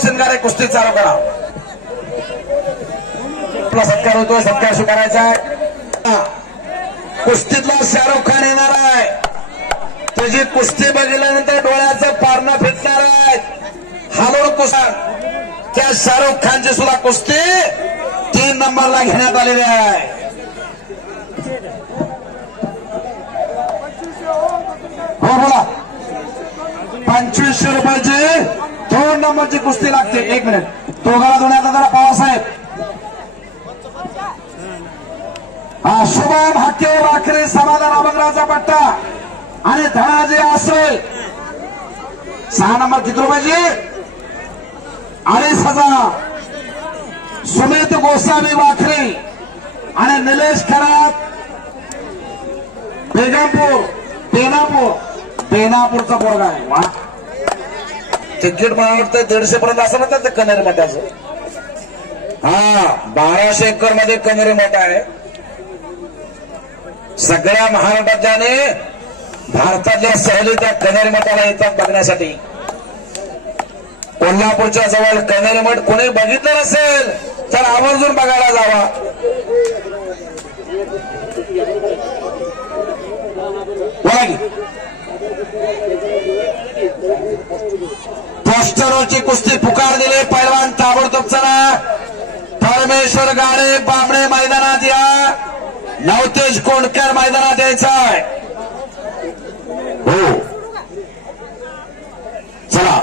शिंगारे कुस्ती चालू करा. आपला सत्कार होतोय, सत्कार स्वीकारायचा आहे. कुस्तीतला शाहरुख खान येणार आहे. तुझी कुस्ती बघितल्यानंतर डोळ्याचं पारणं फिटणार आहे. हालोड कुस्ती त्या शाहरुख खानची सुद्धा कुस्ती 3 नंबरला घेण्यात आलेली आहे. हो बोला 2500 रुपयाची 2 नंबरची कुस्ती लागते. 1 मिनिट दोघाला दोन्याचा जरा पावासाहेब. हा शुभम हाके वाखरे समाधान अभंगराचा पट्टा आणि धनाजी असेल 6 नंबर किती रुपयाची 2,500. सुमित गोसावी वाखरे आणि निलेश खरात बेनापूरचा पोरगा आहे. वा, तिकीट मला वाटतं 150 पर्यंत असं ना तर कनेरी मठाचं. हा 1200 एकर मध्ये कनेरी मठ आहे. सगळ्या महाराष्ट्रातल्याने भारतातल्या सहली त्या कनेरी मठाला येतात बघण्यासाठी. कोल्हापूरच्या जवळ कनेरी मठ कोणी बघितलं नसेल तर आवर्जून बघायला जावा. बोला की पोस्टरची कुस्ती पुकार दिले. पैलवान ताबडतोब चला. परमेश्वर गाडे बांबडे मैदानात या. नवतेज कोंडकर मैदानात यायचा आहे. हो चला.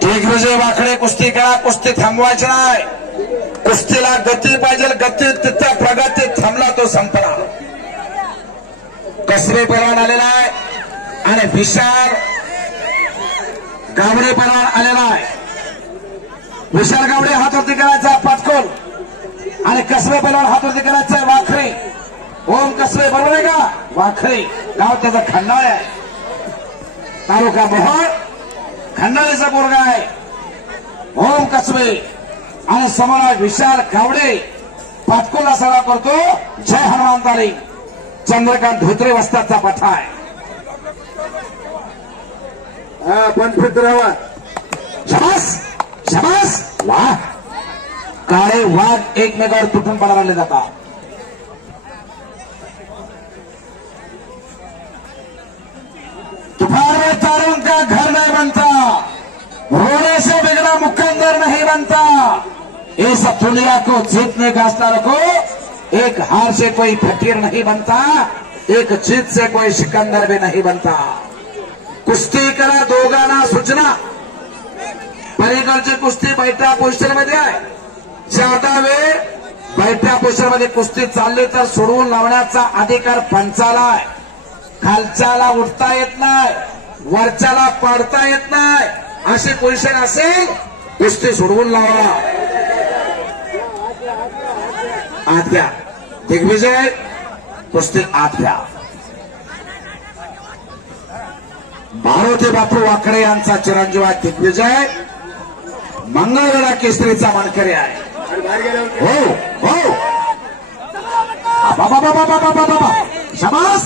दिग्विजय वाकडे कुस्ती करा. कुस्ती थांबवायची नाही. कुस्तीला गती पाहिजे. गती तिथं प्रगती थांबला तो संपला. कसरे पैलवान आलेला आहे आणि विशाल गावडे पैलवान आलेला आहे. विशाल गावडे हातवरती करायचा पाचकोल आणि कसबे पैलवान हातवरती करायचा वाखरे. ओम कसबे बरोबर आहे का? वाखरे गाव त्याचा खंडाळे आहे. तालुका मोहोळ खंडाळेचा पोरगा आहे. ओम कसबे आणि समोर विशाल गावडे पाचकोला सराव करतो. जय हनुमान ताली चंद्रकांत धोत्रे वस्तादचा पठा आहे. हा पंचफित राहा. शबास शबास. वाह, काळे वाघ एकमेकावर तुटून पडायला जातात. तूफान में तारों का घर नहीं बनता, रोने से बिगड़ा मुकद्दर नहीं बनता. इस दुनिया को जीतने का आस्था रखो. एक हार से कोई फकीर नहीं बनता, एक जीत से कोई सिकंदर भी नहीं बनता. कुस्ती करा. दोघांना सूचना. पलीकडची कुस्ती बैठ्या पोस्टर मध्ये आहे. ज्यादा वेळ बैठ्या पोस्टर मध्ये कुस्ती चालली तर सोडवून लावण्याचा अधिकार पंचाला आहे. खालच्याला उठता येत नाही, वरच्याला पाडता येत नाही. अशी पोझिशन असेल कुस्ती सोडवून लावा. आत घ्या. दिग्विजय कुस्ती आत घ्या. मारुती बापू वाकडे यांचा चिरंजीव आहे दिग्विजय. मंगळवेढा केसरीचा मानकरी आहे. आणि बाहेर गेल्यावर हो हो बाबा बाबा बाबा बाबा शबास.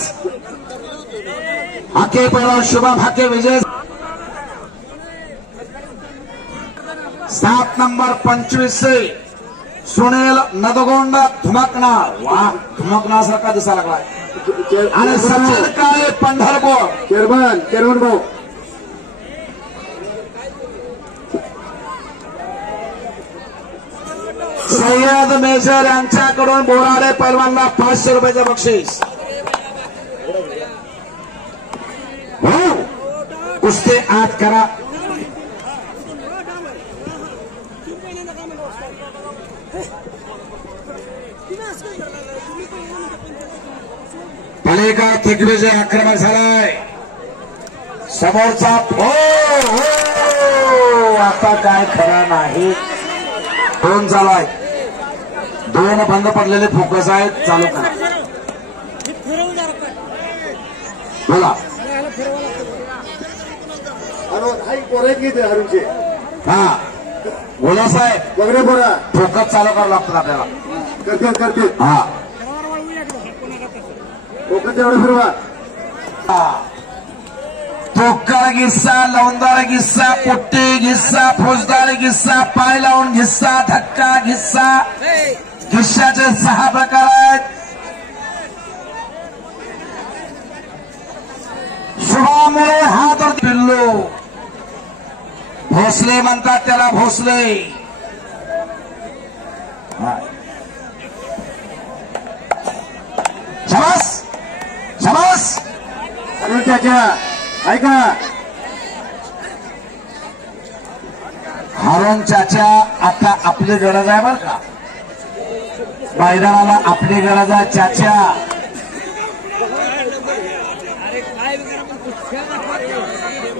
हाके पैलवान शुभम हाके विजय. 7 नंबर 25 से सुनील नदगोंडा धुमकनार. वा धुमकनासारखा दिसा लागलाय. आणि सचिन काळे पंढरपूर. चेअरमन भाऊ सय्यद मेजर यांच्याकडून बोराडे पैलवानला 500 रुपयाचं बक्षीस. हो कुस्ती आत करा. पलेका दिग्विजय आक्रमक झालाय. समोरचा हो हो आता काय खरा नाही. 2 झालाय. 2 बंद पडलेले फोकस आहेत. चालू करा. बोला पोरं घेते हरुणचे. हा बोला साहेब. वगैरे बोरा फोकस चालू करावं लागतं आपल्याला. करते हा फोकस एवढं फिरवा. पोकर गिस्सा, लवंदार गिस्सा, पुट्टी गिस्सा, फौजदार गिस्सा, पाय लावून गिस्सा, धक्का गिस्सा. गिस्साचे 6 प्रकार आहेत. शुभामुळे हात और पिल्लू. भोसले म्हणतात त्याला भोसले. शाबास शाबास. हरुण चाचा ऐका. हरुण चाचा आता आपली गरज आहे बरं का. मैदानाला आपली गरज आहे चाचा.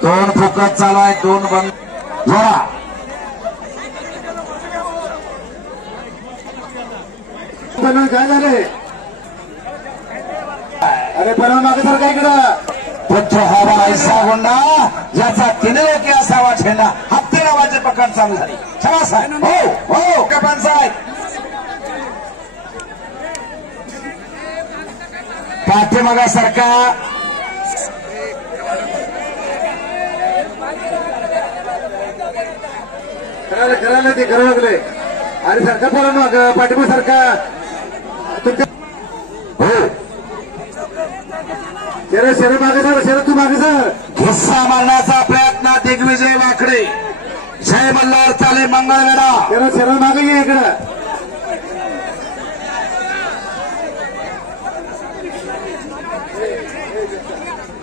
दोन फोकस चालू आहे. 2 बंद. जोडा काय झाले. अरे परवा मागे सारखा इकडं. पुत्र हवा ऐसा गुंडा ज्याचा 3 लोकी असावा झेंडा. हप्ते नावाचे प्रकार चालू झाले. शाबास आहे. हो हो कपान साहेब. पाठीमागासारखा करायला ते करावं लागले. आणि सारखा बोला मग पाठिंबा सारखा तुमच्या. हो शरद मागे सर. शरद तू मागे सर. घुस्सा मारण्याचा प्रयत्न दिग्विजय वाकडे. जय मल्हार चाले मंगळवेढा. शरद मागे ये इकडं.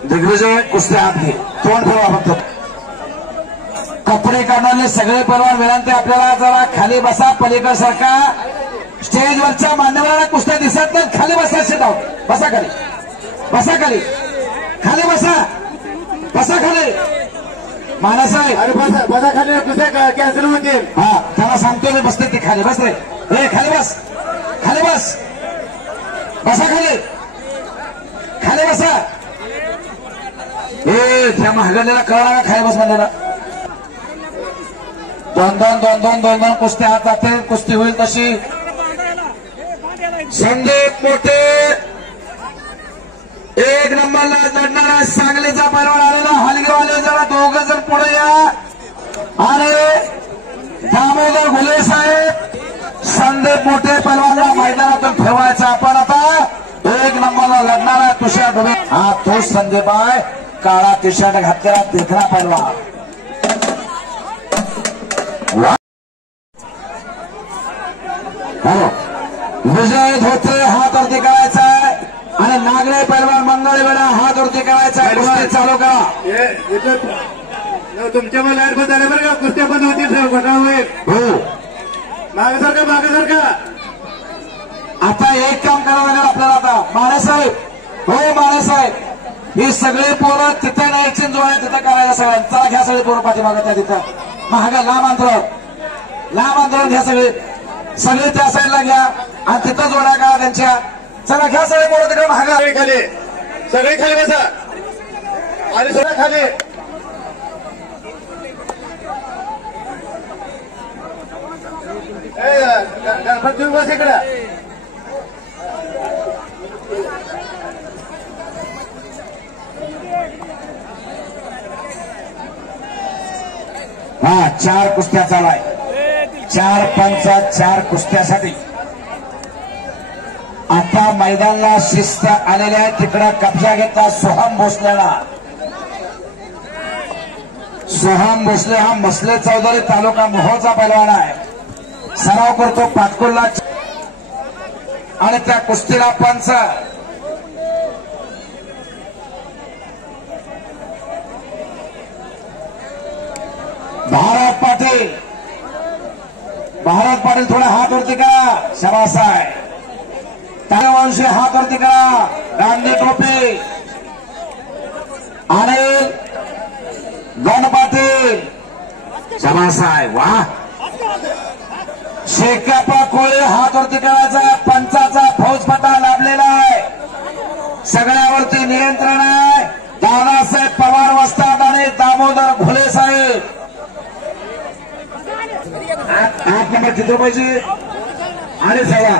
दिग्विजय कुस्ती आत घे. तोंड फिरवा फक्त. कपडे काढणारे सगळे पैलवान विनंती आपल्याला जरा खाली बसा. पलीकडे सारखा स्टेजवरच्या मान्यवरांना कुस्त्या दिसत नाही. खाली बसा. शेताव बसा खाली. बसा खाली. खाली बसा. बसा खाली. मानासाहेब अरे बसा खाली. दुसऱ्या कॅन्सल होतील. हा त्याला सांगतो मी. बसते ती खाली. बस रे. हे खाली बस. खाली बस. बसा खाली. खाली बसा. हे त्या महागडलेला कळला का खाली बस म्हणलेला. 2-2 कुस्ती हात जाते. कुस्ती होईल तशी. संदीप मोठे 1 नंबरला लढणारा सांगलीचा पैलवान आलेला. हलगेवाले जरा 2 जण पुढे या. आणि दामोदर घुले साहेब संदीप मोठे पैलवानला मैदानातून ठेवायचा. आपण आता 1 नंबरला लढणारा तुषार डोबे. हा तोच संदीप आहे. काळा टी शर्ट घातलेला देखणा पैलवान. विजय धोत्रे हात वरती करायचा आहे. आणि नागरे पैलवान मंगळवेढा हात वरती करायचा आहे. कुस्ती चालू करा. तुमच्या मला लाईट बंद झाले बरं का. कुस्त्या बंद होतील. घटना होईल. हो मागे सारखा. आता एक काम करावं लागेल आपल्याला. आता मानेसाहेब. हो मानेसाहेब. ही सगळी पोरं तिथे न्यायची. जोड्या तिथं करायला सगळ्यांना. चला घ्या सगळे पोरं पाठीमागं त्या तिथं. महागा लांब अंतरावर घ्या सगळे. सगळे त्या साईडला घ्या. आणि तिथं जोड्या करा त्यांच्या. चला घ्या सगळे पोरं तिकडे महागा. खाली सगळे खाली बसा. आणि सगळं खाली. गणपती बस इकडं. हा 4 कुस्त्या चालाय. 4 पंच 4 कुस्त्यासाठी आता मैदानाला शिस्त आलेल्या आहे. तिकडं कब्जा घेतला सोहम भोसलेला. सोहम भोसले हा मसले चौधरी तालुका मोहोळचा पैलवान आहे. सराव करतो पाटकुल्ला आणि त्या कुस्तीला पंच भारत पाटील. भारत पाटील थोडा हात वरती करा. शाबास आहे. तारवंशी हात वरती करा. गांधी टोपी आणि गण पाटील. शाबास आहे. वा. शेकापा कोळे हात वरती करायचा. पंचाचा फौजफाटा लाभलेला आहे. सगळ्यावरती नियंत्रण आहे. दादासाहेब पवार वस्ताद आणि दामोदर घोले साहेब. 8 नंबर चित्रपाची आणि सवा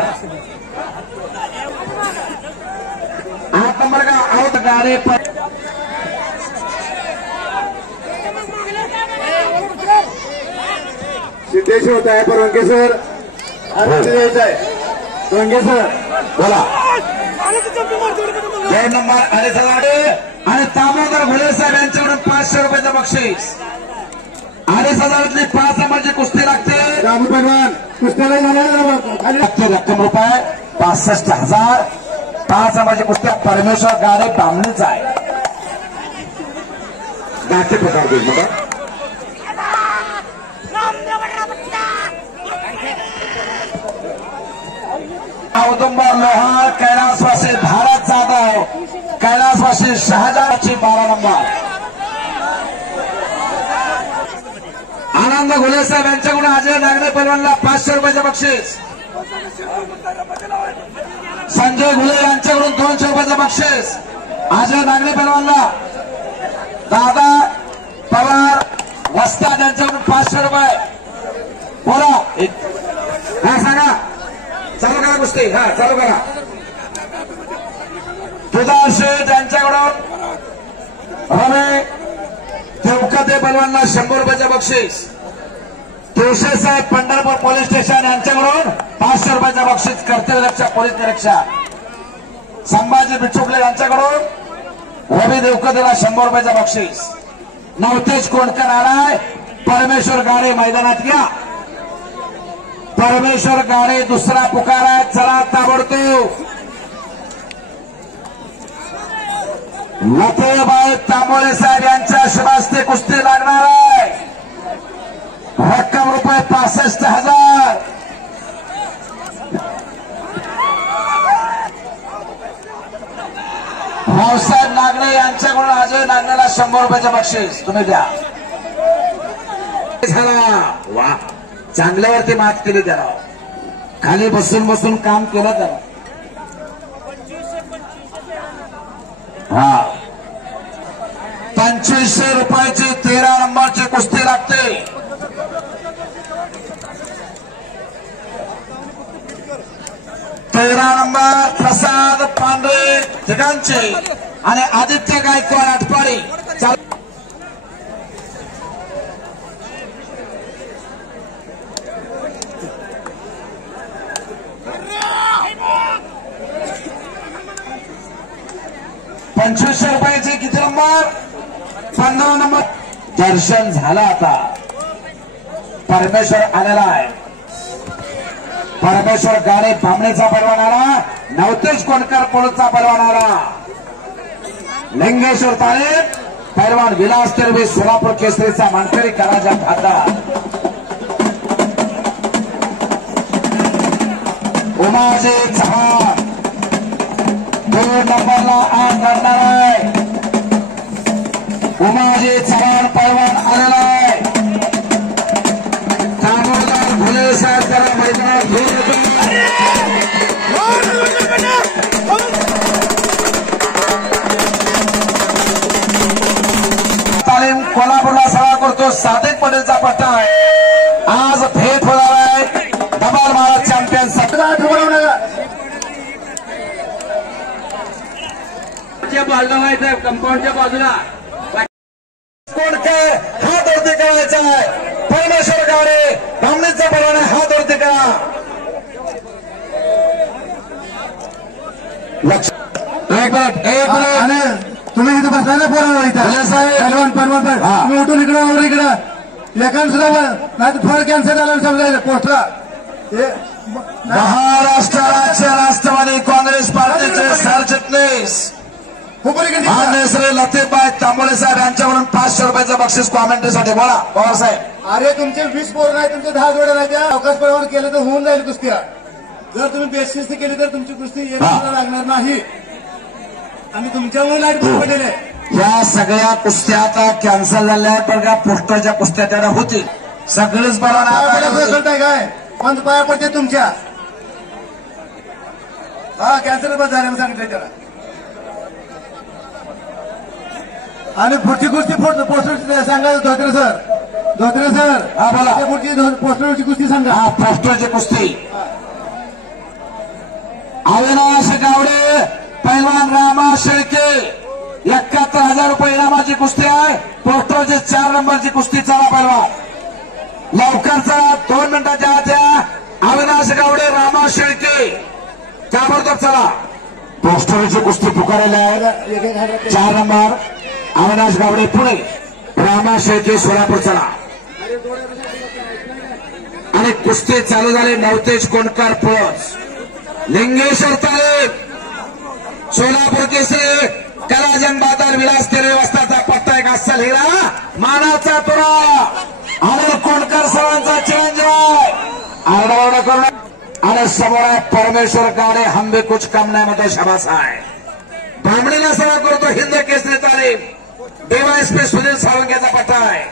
8 नंबर का आउट गाडी. सिद्धेश होत आहे परवानगी सर. द्यायचं आहे परवानगी सर. बोला. 2 नंबर अडीच आणि दामोदर घोले साहेब यांच्याकडून 500 रुपयाचं बक्षीस. 2,500 5 नंबरची कुस्ती लागते. रामू पैलवान कुस्त्याला लागते रक्कम रुपये 65,000. 5 नंबरची कुस्त्या परमेश्वर गाडे बामणीच आहे. गाठी प्रकार देईल बघा. औदुंबर लोहार कैलासवासी भारत जाधव. कैलासवासी शहाजहानची 12 नंबर. आनंद घोले साहेब यांच्याकडून अजय नागणे पैलवानला 500 रुपयाचं बक्षीस. संजय घुले यांच्याकडून 200 रुपयाचं बक्षीस. अजय नागणे पैलवानला. दादा पवार वस्ताद यांच्याकडून 500 रुपये. बोला. हा सांगा. चालू करा कुस्ती. हा चालू करा. तुदार शेठ यांच्याकडून रवी देवकते पैलवानला 100 रुपयाचं बक्षीस. तुळशी साहेब पंढरपूर पोलीस स्टेशन यांच्याकडून 500 रुपयाचं बक्षीस. कर्तव्यरक्षा पोलीस निरीक्षक संभाजी बिचुकले यांच्याकडून रवी देवकतेला 100 रुपयाचं बक्षीस. नवतेज कोंडकर आलाय. परमेश्वर गाडे मैदानात या. परमेश्वर गाडे दुसरा पुकार आहे. चला ताबडतोब. लतेबाई तांबोळे साहेब यांच्या शुभास्ते कुस्ती लागणार आहे. रक्कम रुपये 65,000. भाऊसाहेब नागणे यांच्याकडून अजय नागणेला 100 रुपयाचं बक्षीस तुम्ही द्या. झाला. वा. चांगल्यावरती मात केली त्याला. खाली बसून बसून काम केलं त्याला. हा 2500 रुपयाची 13 नंबरची कुस्ती लागते. नंबर प्रसाद पांढरे ठिकाणचे आणि आदित्य गायकवाड आटपाडी. ₹2500 किती नंबर? 15 नंबर. दर्शन झालं. आता परमेश्वर आलेला आहे. परमेश्वर गाडे बामणेचा पैलवान आला. नवतेज कोंडकर पोळचा पैलवान आला. लिंगेश्वर ताळे पैलवान विलास तिरवे सोलापूर केसरीचा मानकरी कराजा खासदार. उमाजी चव्हाण 2 नंबरला आज लढणार आहे. उमाजी चव्हाण पैलवान आलेला आहे. दामोदर घोले साहेब त्याला मैदानात घेऊन तालीम कोल्हापूरला सभा करतो. सादिक पटेलचा पट्टा आहे. आज भेट होणार आहे. धमाल महाराज चॅम्पियन बाजूला व्हायचं कंपाऊंडच्या बाजूला. कोणकर हात वरती करायचा आहे. परमेश्वर गावडे धामणीचा परवाना हात वरती करा. एक मिनिट तुम्ही इथे बसला ना पोराला इथं तुम्ही उठून इकडं इकडं लेखन सुद्धा नाही तर फळ कॅन्सर झालं समजायचं पोस्टला. महाराष्ट्र राज्य राष्ट्रवादी काँग्रेस पार्टीचे सरचिटणीस मान्य श्री लतीफभाई तांबोळे साहेब यांच्याकडून 500 रुपयाचं बक्षीस कॉमेंट्रीसाठी. बोला पवार साहेब. अरे तुमचे 20 पोरं नाही, तुमचे 10 जोड्या नाही. त्या अवकाश प्रमाण केलं तर होऊन जाईल कुस्त्या. जर तुम्ही बेशिस्ती केली तर तुमची कुस्ती एक लागणार नाही. आणि तुमच्यामुळे लाईट बंद पडलेले आहे. या सगळ्या कुस्त्या आता कॅन्सल झाल्या आहेत. पण का पोस्टरच्या कुस्त्या त्याला होती सगळेच करताय काय पंच पाया पडते तुमच्या. हा कॅन्सर बस झाले सांगितलं त्याला. आणि पुढची कुस्ती पोस्टर सांगा धोत्रे सर. हा बोला. पुढची पोस्टरची कुस्ती सांगा. हा पोस्टरची कुस्ती. अविनाश गावडे पैलवान रामा शेळके 71,000 रुपये इनामाची कुस्ती आहे. पोस्टरची 4 नंबरची कुस्ती. चला पैलवान लवकर चला. 2 मिनिटाच्या आत या. अविनाश गावडे रामा शेळके ताबडतोब चला. पोस्टरची कुस्ती पुकारलेली आहे. 4 नंबर अविनाश गावडे पुणे, रामा शेळके सोलापूर. चला आणि कुस्ती चालू झाली. नवतेज कोणकर पळस, लिंगेश्वर तालीम सोलापूर केसरी कलाजन बाजार विलास तेरे वस्ताचा पट्टा एक अस्सल हिरा मानाचा तुरा. अनिल कोणकर सर्वांचा चॅलेंज आहे. आरडाओरडा करून आणि समोर आहे परमेश्वर गावडे. हम भी कुछ कम नाही मध्ये शाबास आहे. भांबडीला सेवा करतो हिंद केसरी तालीम डीवायएसपी सुनील सावंग्याचा पट्टा आहे.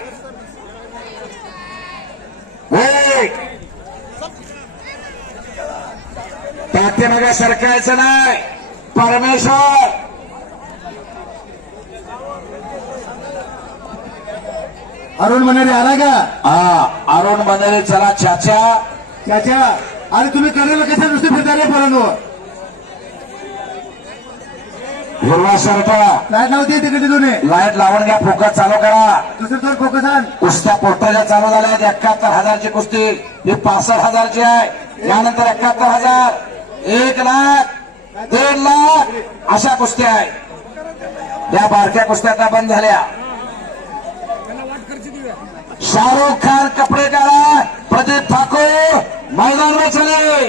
पाठीमागे सरकायचं नाही. परमेश्वर अरुण मनेरे आला का? हा अरुण मनेरे. चला चाचा. आणि तुम्ही करेल कशा नुसते फिरता रे पोरांवर. हिरवा शर्ट लाईट लावते तिकडे दोन्ही. लाईट लावून घ्या. फोकस चालू करा. दुसरं फोकस आण. कुस्त्या पोस्टरच्या चालू झाल्या आहेत. 71,000ची कुस्ती ही 65,000ची आहे. यानंतर 71,000, 1 लाख, 1.5 लाख अशा कुस्त्या आहेत. या बारक्या कुस्त्या आता बंद झाल्या. शाहरुख खान कपडे काढा. प्रदीप ठाकूर मैदान में चले.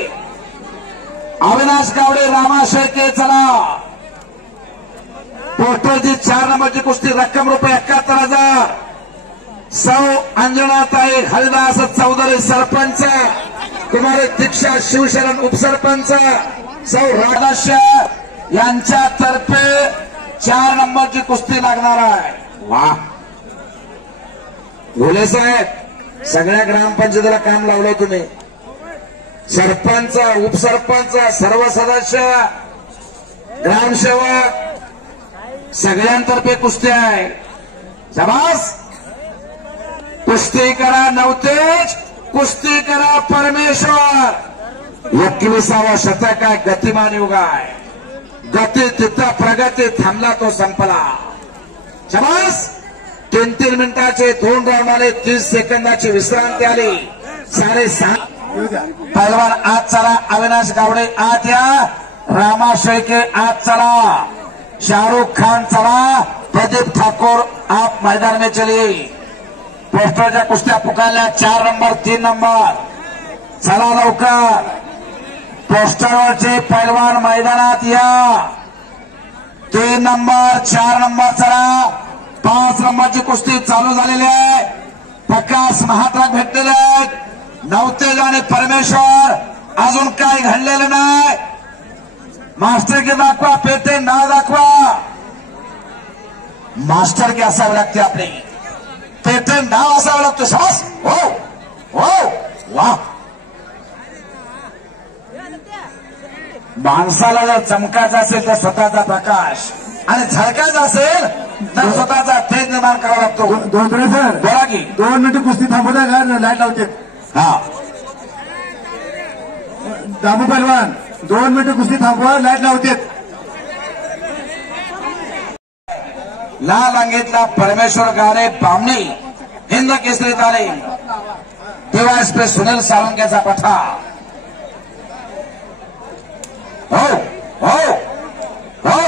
अविनाश गावडे रामा शेळके. चला पोस्टरची 4 नंबरची कुस्ती. रक्कम रुपये 71,000. सौ अंजनाताई हरिदास चौधरी सरपंच, कुमारी दीक्षा शिवशरण उपसरपंच, सौ राधाश्य यांच्यातर्फे 4 नंबरची कुस्ती लागणार आहे. वा घोले साहेब सगळ्या ग्रामपंचायतीला काम लावलं तुम्ही. सरपंच, उपसरपंच, सर्व सदस्य, ग्रामसेवक सगळ्यांतर्फे कुस्ती आहे. शाबास. कुस्ती करा नवतेज, कुस्ती करा परमेश्वर. 21वा शतक आहे. गतिमान युग आहे. गती तिथं प्रगती थांबला तो संपला. शाबास. 3-3 मिनिटाचे 2 राऊंड आले. 30 सेकंदाची विश्रांती आली. 6:30. पैलवान आत चला. अविनाश गावडे आत या. रामा शेळके आत चला. शाहरुख खान चला. प्रदीप ठाकुर आप मैदान में चलिए. पोस्टरच्या कुस्त्या पुकारल्या. 4 नंबर, 3 नंबर. चला लवकर. पोस्टरवरचे पैलवान मैदानात या. 3 नंबर, 4 नंबर चला. 5 नंबरची कुस्ती चालू झालेली आहे. प्रकाश महात्राक भेटलेले आहेत. नवतेज आणि परमेश्वर. अजून काही घडलेलं नाही. मास्टर की दाखवा. पेटे नाव दाखवा. मास्टर की असावी लागते आपली. पेटे नाव असावं लागतं. शाबास. हो हो वा. माणसाला जर चमकायचा असेल तर स्वतःचा प्रकाश आणि झळकायचा असेल तर स्वतःचा तेज निर्माण करावा लागतो. धोत्रे सर बोला की. 2 मिनिटं कुस्ती थांबवता का? लाईट लावते. हा दामू पैलवान 2 मिनिटं कुस्ती थांबवा. लाईट लावते. लाल अंगीतला परमेश्वर गाणे बामणी हिंद केसरी ताले डिवाइस पे सुनील साळुंकेचा पठा. हो हो हो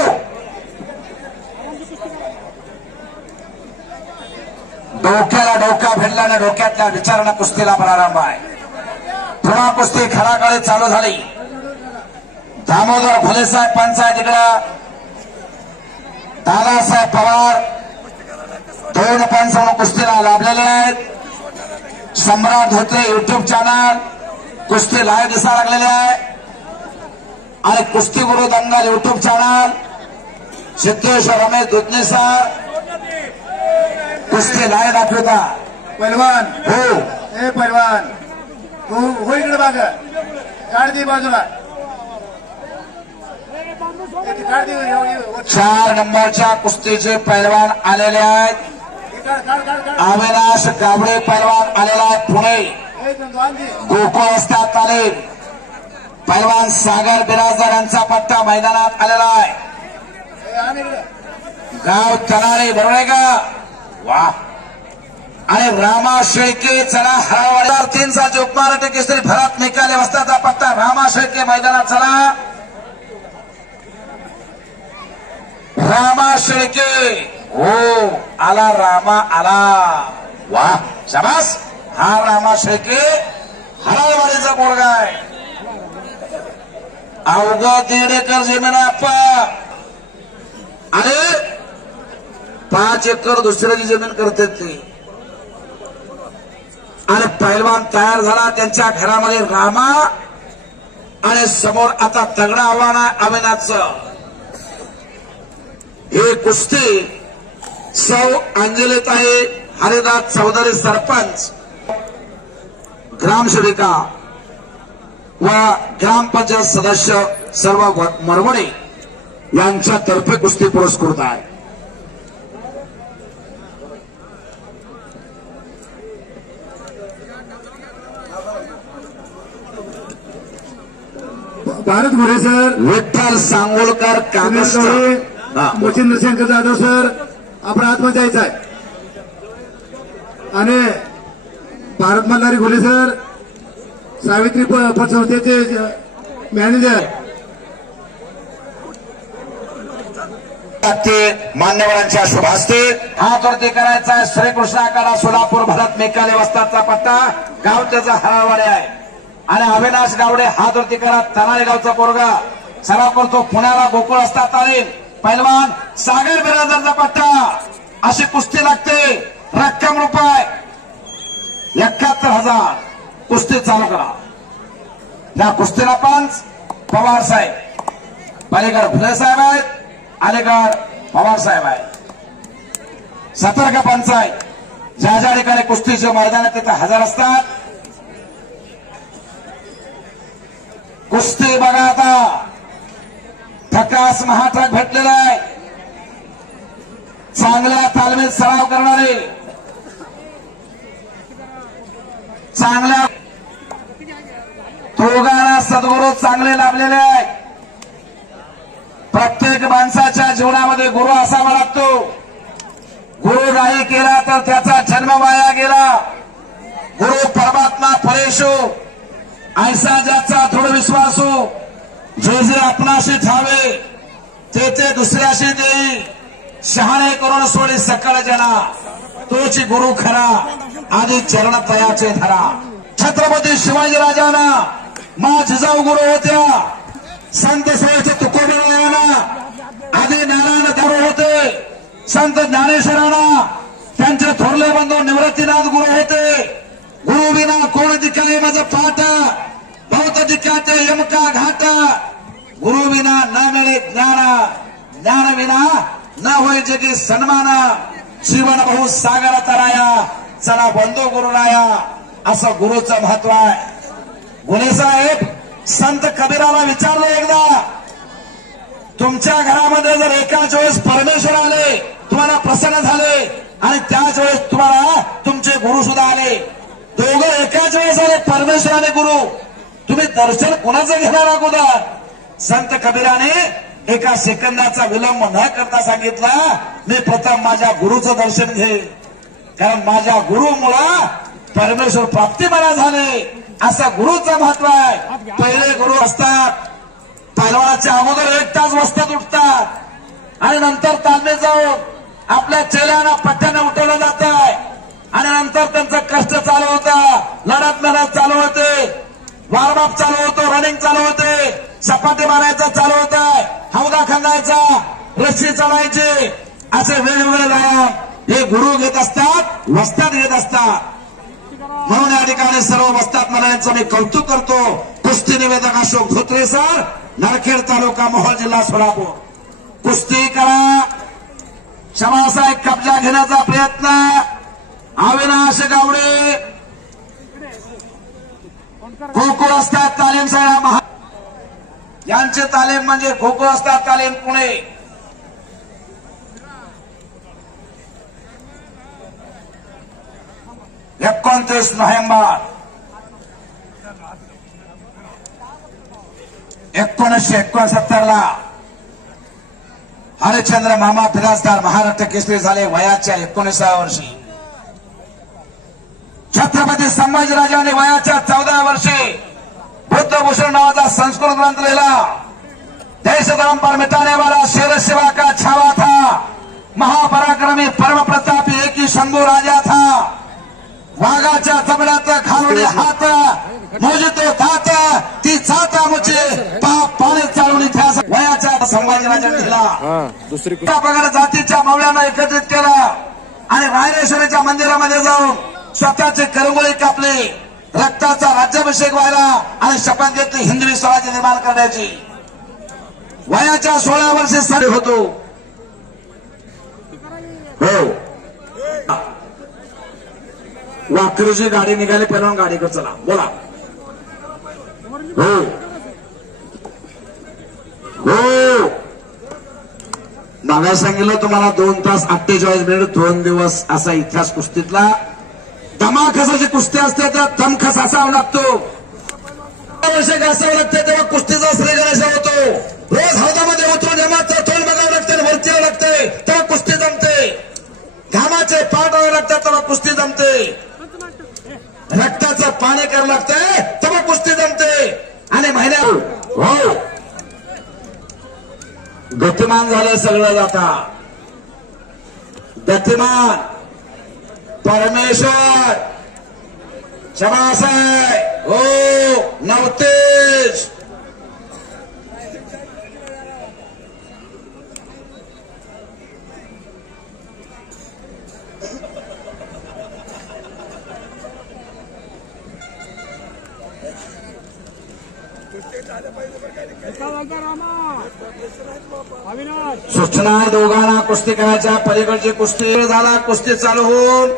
डोक्याला डोका भिडल्याने डोक्यातल्या विचारांना कुस्तीला प्रारंभ आहे. पुन्हा कुस्ती खडाकडे चालू झाली. दामोदर घोलेसाहेब पंचायत तिकडं दादासाहेब पवार दोन पंच म्हणून कुस्तीला लाभलेले आहेत. सम्राट धोत्रे युट्यूब चॅनल कुस्ती लाईव्ह दिसायला लागलेले आहे आणि कुस्ती गुरु दंगल YouTube channel Siddheshwar Ramesh Dudhane sir कुस्ती लाईव्ह दाखवता. पैलवान हो ए पैलवान तू हो इकडे बाग काढ दे बाजूला 4 नंबरच्या कुस्तीचे पैलवान आलेले आहेत. अविनाश गावडे पैलवान आलेला आहे पुणे. गोकुळ असतात तालीम पैलवान सागर बिराजदार यांचा पट्टा मैदानात आलेला आहे. गाव तनाळे बरोबर आहे का? वा. आणि रामा शेळके चला हरावाडीदार 3 सालचे उपमहाराष्ट्र केसरी भरत निकाले वस्ताचा पट्टा रामा शेळके मैदानात चला. रामा शेळके हो आला रामा आला. वा शाबास. हा रामा शेळके हरावाडीचा पोरगा आहे. अवघा 1.5 एकर जमीन आपा आणि 5 एकर दुसऱ्याची जमीन करते ते. आणि पैलवान तयार झाला त्यांच्या घरामध्ये रामा आणि समोर आता तगडा आव्हान आहे अविनाशचं. हे कुस्ती सौ अंजलीताई हरिदास चौधरी सरपंच ग्रामसेविका व ग्रामपंचायत सदस्य सर्व मरवडे यांच्यातर्फे कुस्ती पुरस्कृत आहे. भारत घोडे सर विठ्ठल सांगोलकर कागस्ट मोचिंद्र शंकर जाधव सर आपण आतमध्ये जायचं आहे आणि भारत मल्हारी घोले सर सावित्री पतसंस्थेचे मॅनेजर मान्यवरांच्या शुभ हस्ते हात वरती करायचा आहे. श्रीकृष्ण आखाडा सोलापूर भरत मेकाले वस्तादचा पट्टा गाव त्याचा हरावाडे आहे. आणि अविनाश गावडे हात वरती करा तनाळे गावचा पोरगा सराव करतो पुण्याला गोकुळ असतात तालीम पैलवान सागर बिराजदारचा पट्टा. अशी कुस्ती लागते. रक्कम रुपये 71,000 कुस्ती चालू करा. या कुस्तीला पंच पवार साहेब पलीकडे फुले साहेब आहेत अलीकडे पवार साहेब आहेत. सतर्क पंच आहे. ज्या ज्या ठिकाणी कुस्तीचे मैदान तिथे हजर असतात. कुस्ती बघा आता ठकास महाट्रक भेटलेला आहे. चांगल्या तालमीत सराव करणारे चांगल्या दोघांना सद्गुरू चांगले लाभलेले आहेत. प्रत्येक माणसाच्या जीवनामध्ये गुरु असावा लागतो. गुरु नाही केला तर त्याचा जन्म वाया गेला. गुरु परमात्मा परेशो ऐसा ज्याचा दृढ विश्वास हो. जे जे आपणाशी ठावे ते ते दुसऱ्याशी देई. शहाणे करून सोडी सकळ जना तोची गुरु खरा आधी चरण तयाचे धरा. छत्रपती शिवाजीराजांना मा जिजाऊ गुरु होत्या. संत साहेबचे तुकोबरायांना आधी नारायण गुरु होते. संत ज्ञानेश्वरांना त्यांचे थोरले बंधू निवृत्तीनाथ गुरु होते. गुरु विना कोण दिकाय माझ पाठ भवत दिकाचे यमका घाट. गुरु विना न मिळे ज्ञान ज्ञान विना न होय जगी सन्मान. जीवन बहु सागर तराया चला बंधू गुरुराया असं गुरुचं महत्व आहे. गुले साहेब संत कबीराला विचारलं एकदा तुमच्या घरामध्ये जर एकाच वेळेस परमेश्वर आले तुम्हाला प्रसन्न झाले आणि त्याच वेळेस तुम्हाला तुमचे गुरु सुद्धा आले दोघं एकाच वेळेस आले परमेश्वर आणि गुरु तुम्ही दर्शन कोणाचं घेणार अगोदर. संत कबीराने एका सेकंदाचा विलंब न करता सांगितला मी प्रथम माझ्या गुरुचं दर्शन घे, कारण माझ्या गुरुमुळे परमेश्वर प्राप्ती मला झाले असं गुरुचं महत्व आहे. पहिले गुरु असतात पैलवानाच्या अगोदर 1 तास वस्तात उठतात आणि नंतर तालमीत जाऊन आपल्या चेल्याना पट्ट्याने उठवलं जात आहे आणि नंतर त्यांचं कष्ट चालू होतं, लढत मेहनत चालू होते, वॉर्मअप चालू होतो, रनिंग चालू होते, सपाटी मारायचं चालू होत आहे, हौदा खंडायचा, रस्सी चढायची, असे वेगवेगळे व्यायाम हे गुरु घेत असतात, वस्तात घेत असतात. म्हणून या ठिकाणी सर्व वस्तात मंडळांचं मी कौतुक करतो. कुस्ती निवेदक अशोक धोत्रे सर, नरखेड तालुका, मोहोळ जिल्हा सोलापूर. कुस्ती करा, क्षमासाहेब कब्जा घेण्याचा प्रयत्न, अविनाश गावडे खो खो असतात तालीम शाळा, यांची तालीम म्हणजे खो खो असतात तालीम पुणे. एकोणतीस नोव्हेंबर 1969 हरिश्चंद्र मामा बिराजदार महाराष्ट्र केसरी झाले वयाच्या 19व्या वर्षी. छत्रपती संभाजीराजांनी वयाच्या 14व्या वर्षी बुद्धभूषण नावाचा संस्कृत ग्रंथ लिहिला. देश धर्म पर मिटाने वाला शेर शिवा का छावा था, महापराक्रमी परम प्रतापी एक ही शंभू राजा था, वाघाच्या जबड्यात घालून हात मोजे तो दात, ती जाता मुचे पाप पाणी चालून इतिहास वयाच्या संभाजीराजांनी लिहिला. त्या प्रकारे जातीच्या मावळ्यांना एकत्रित केलं आणि रायरेश्वरीच्या मंदिरामध्ये जाऊन स्वतःचे करगोळी कापले, रक्ताचा राज्याभिषेक व्हायला आणि शपथ घेतली हिंदवी स्वराज्य निर्माण करण्याची. वयाच्या 16व्या वर्षी सर होतो. हो, वाकरीची गाडी निघाली, पहिला गाडीकडे चला बोला. हो हो, मागा सांगितलं तुम्हाला 2 तास 48 मिनिट 2 दिवस असा इतिहास कुस्तीतला. दमाखसाची कुस्ती असते तर दमखस असावा लागतो, आवश्यक असावं लागते, तेव्हा कुस्तीचा श्री गणेश होतो. रोज हौदामध्ये उतरून जमाचं तोंड बघावं लागते, वरती यावं लागते, तेव्हा कुस्ती जमते. घामाचे पाठ व्हावे लागतात तेव्हा कुस्ती जमते, रक्ताचं पाणी करावं लागतंय तेव्हा कुस्ती जमते. आणि महिन्या हो गतिमान झालं सगळं जाता, गतिमान परमेश्वर क्षमासाय हो नवतेज. सूचना दोघांना कुस्ती करायच्या, पलीकडची कुस्ती झाला. कुस्ती चालू होऊन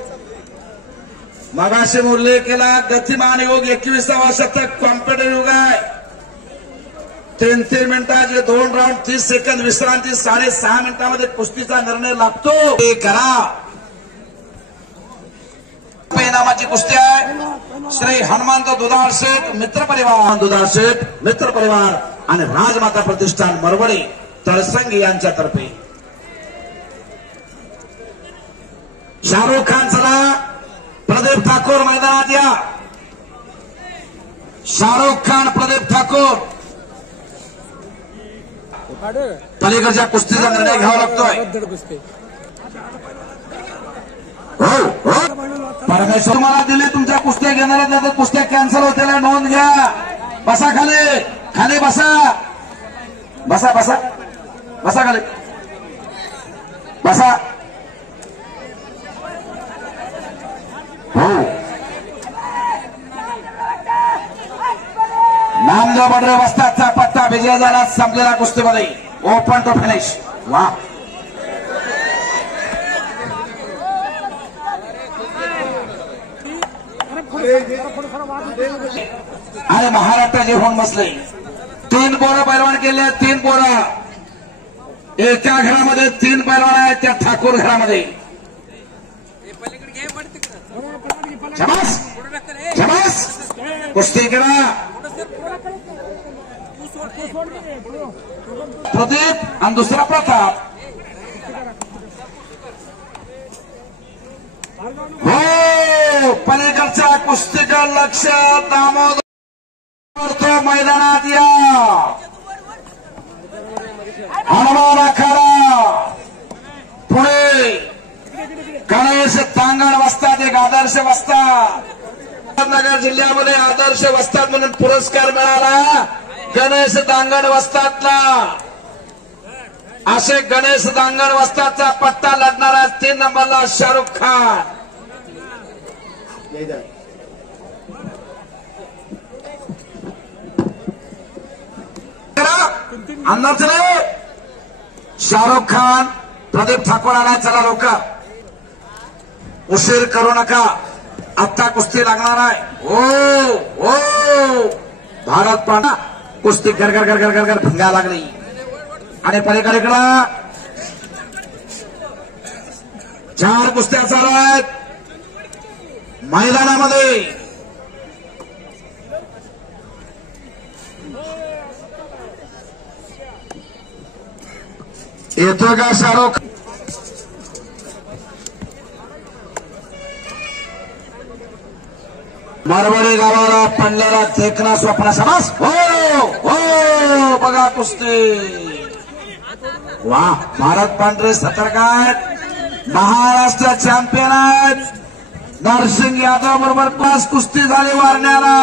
मगाशी उल्लेख केला गतिमान युग 21व्या शतक कॉम्पिटेटिव्ह युग आहे. 3-3 मिनिटाचे 2 राऊंड 30 सेकंद विश्रांती, 6.5 मिनिटांमध्ये कुस्तीचा निर्णय लागतो. हे करा. नामाची कुस्ती आहे. श्री हनुमंत दुधाळ शेठ मित्र परिवार, दुधाळ शेठ मित्र परिवार आणि राजमाता प्रतिष्ठान मरवडे तळसंगी यांच्यातर्फे. शाहरुख खान चला, प्रदीप ठाकूर मैदानात या. शाहरुख खान, प्रदीप ठाकूर. पलीकडच्या कुस्तीचा निर्णय घ्यावा लागतोय. हो हो, परमेश्वर तुम्हाला दिले, तुमच्या कुस्त्या घेणाऱ्या नाही तर कुस्त्या कॅन्सल होत्या, नोंद घ्या. बसा खाली, खाली बसा, बसा बसा बसा खाली बसा. हो, नामदेव बडरे वस्तादचा पट्टा विजय झाला संपलेला कुस्तीमध्ये. Open to finish. वा, आणि महाराष्ट्राचे होऊन बसले. 3 पोरं पैलवान केले, 3 पोरं एका घरामध्ये 3 पैलवान आहेत त्या ठाकूर घरामध्ये. शबास शबास, कुस्ती करा. प्रदीप आणि दुसरा प्रताप. हो पलीकडच्या कुस्तीकर लक्ष दामोदर करतो मैदानात या. हनुमान आखाडा पुणे गणेश तांगण वस्ताद एक आदर्श वस्ताद. अहमदनगर जिल्ह्यामध्ये आदर्श वस्ताद म्हणून पुरस्कार मिळाला गणेश दांगण वस्तादला. असे गणेश दांगण वस्तादचा पट्टा लढणारा 3 नंबरला शाहरुख खान. अंदर चले. शाहरुख खान प्रदीप ठाकूर आला. चला लोक उशीर करू नका. आत्ता कुस्ती लागणार आहे. हो हो भारत पांडा कुस्ती गरगर गरगर गरगर भंगा लागली. आणि पलीकडे 4 कुस्त्या चालू आहेत मैदानामध्ये. येतो का शाहरुख. मारवाडी गावाला पडलेला देखना स्वप्न समास. हो हो बघा कुस्ती. वा भारत पांढरे सतर्क आहेत. महाराष्ट्र चॅम्पियन आहेत. नरसिंग यादव बरोबर 5 कुस्ती झाली वारण्याला.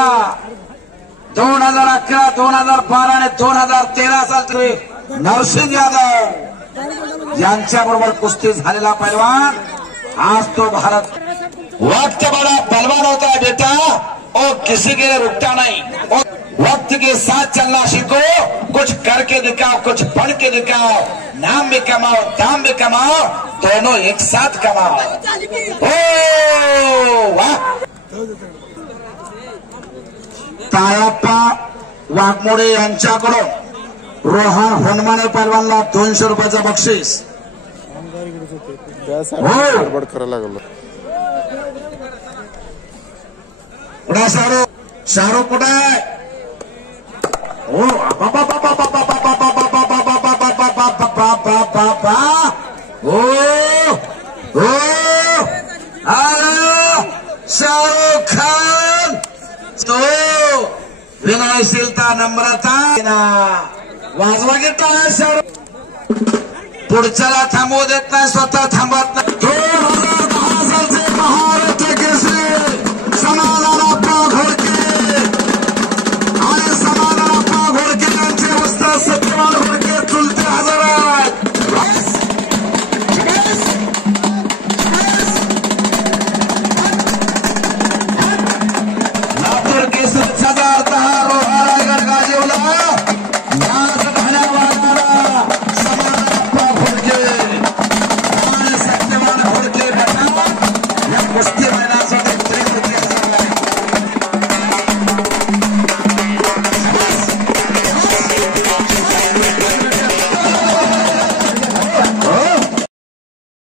2011 2012 आणि 2013 साली नरसिंग यादव यांच्याबरोबर कुस्ती झालेला पैलवान आज तो भारत. वक्त बड़ा बलवान होता है बेटा और किसी के लिए रुकता नहीं. वक्त के साथ चलना सीखो. कुछ करके दिखाओ कुछ पढ़ के दिखाओ. नाम भी कमाओ दाम भी कमाओ. दोनों एक साथ कमाओ. ओ वाह. तायाप्पा वाघमोडे यांच्याकडून रोहन हनुमाने पैलवानला 200 रुपयाचं बक्षीस. गडबड करायला लागलो. कुठे शाहरुख कुठे आहे. हो हो शाहरुख खान तो विनयशीलता नम्रता वाजवा घेता शाहरुख. पुढच्याला थांबवू देत नाही स्वतः थांबत नाही.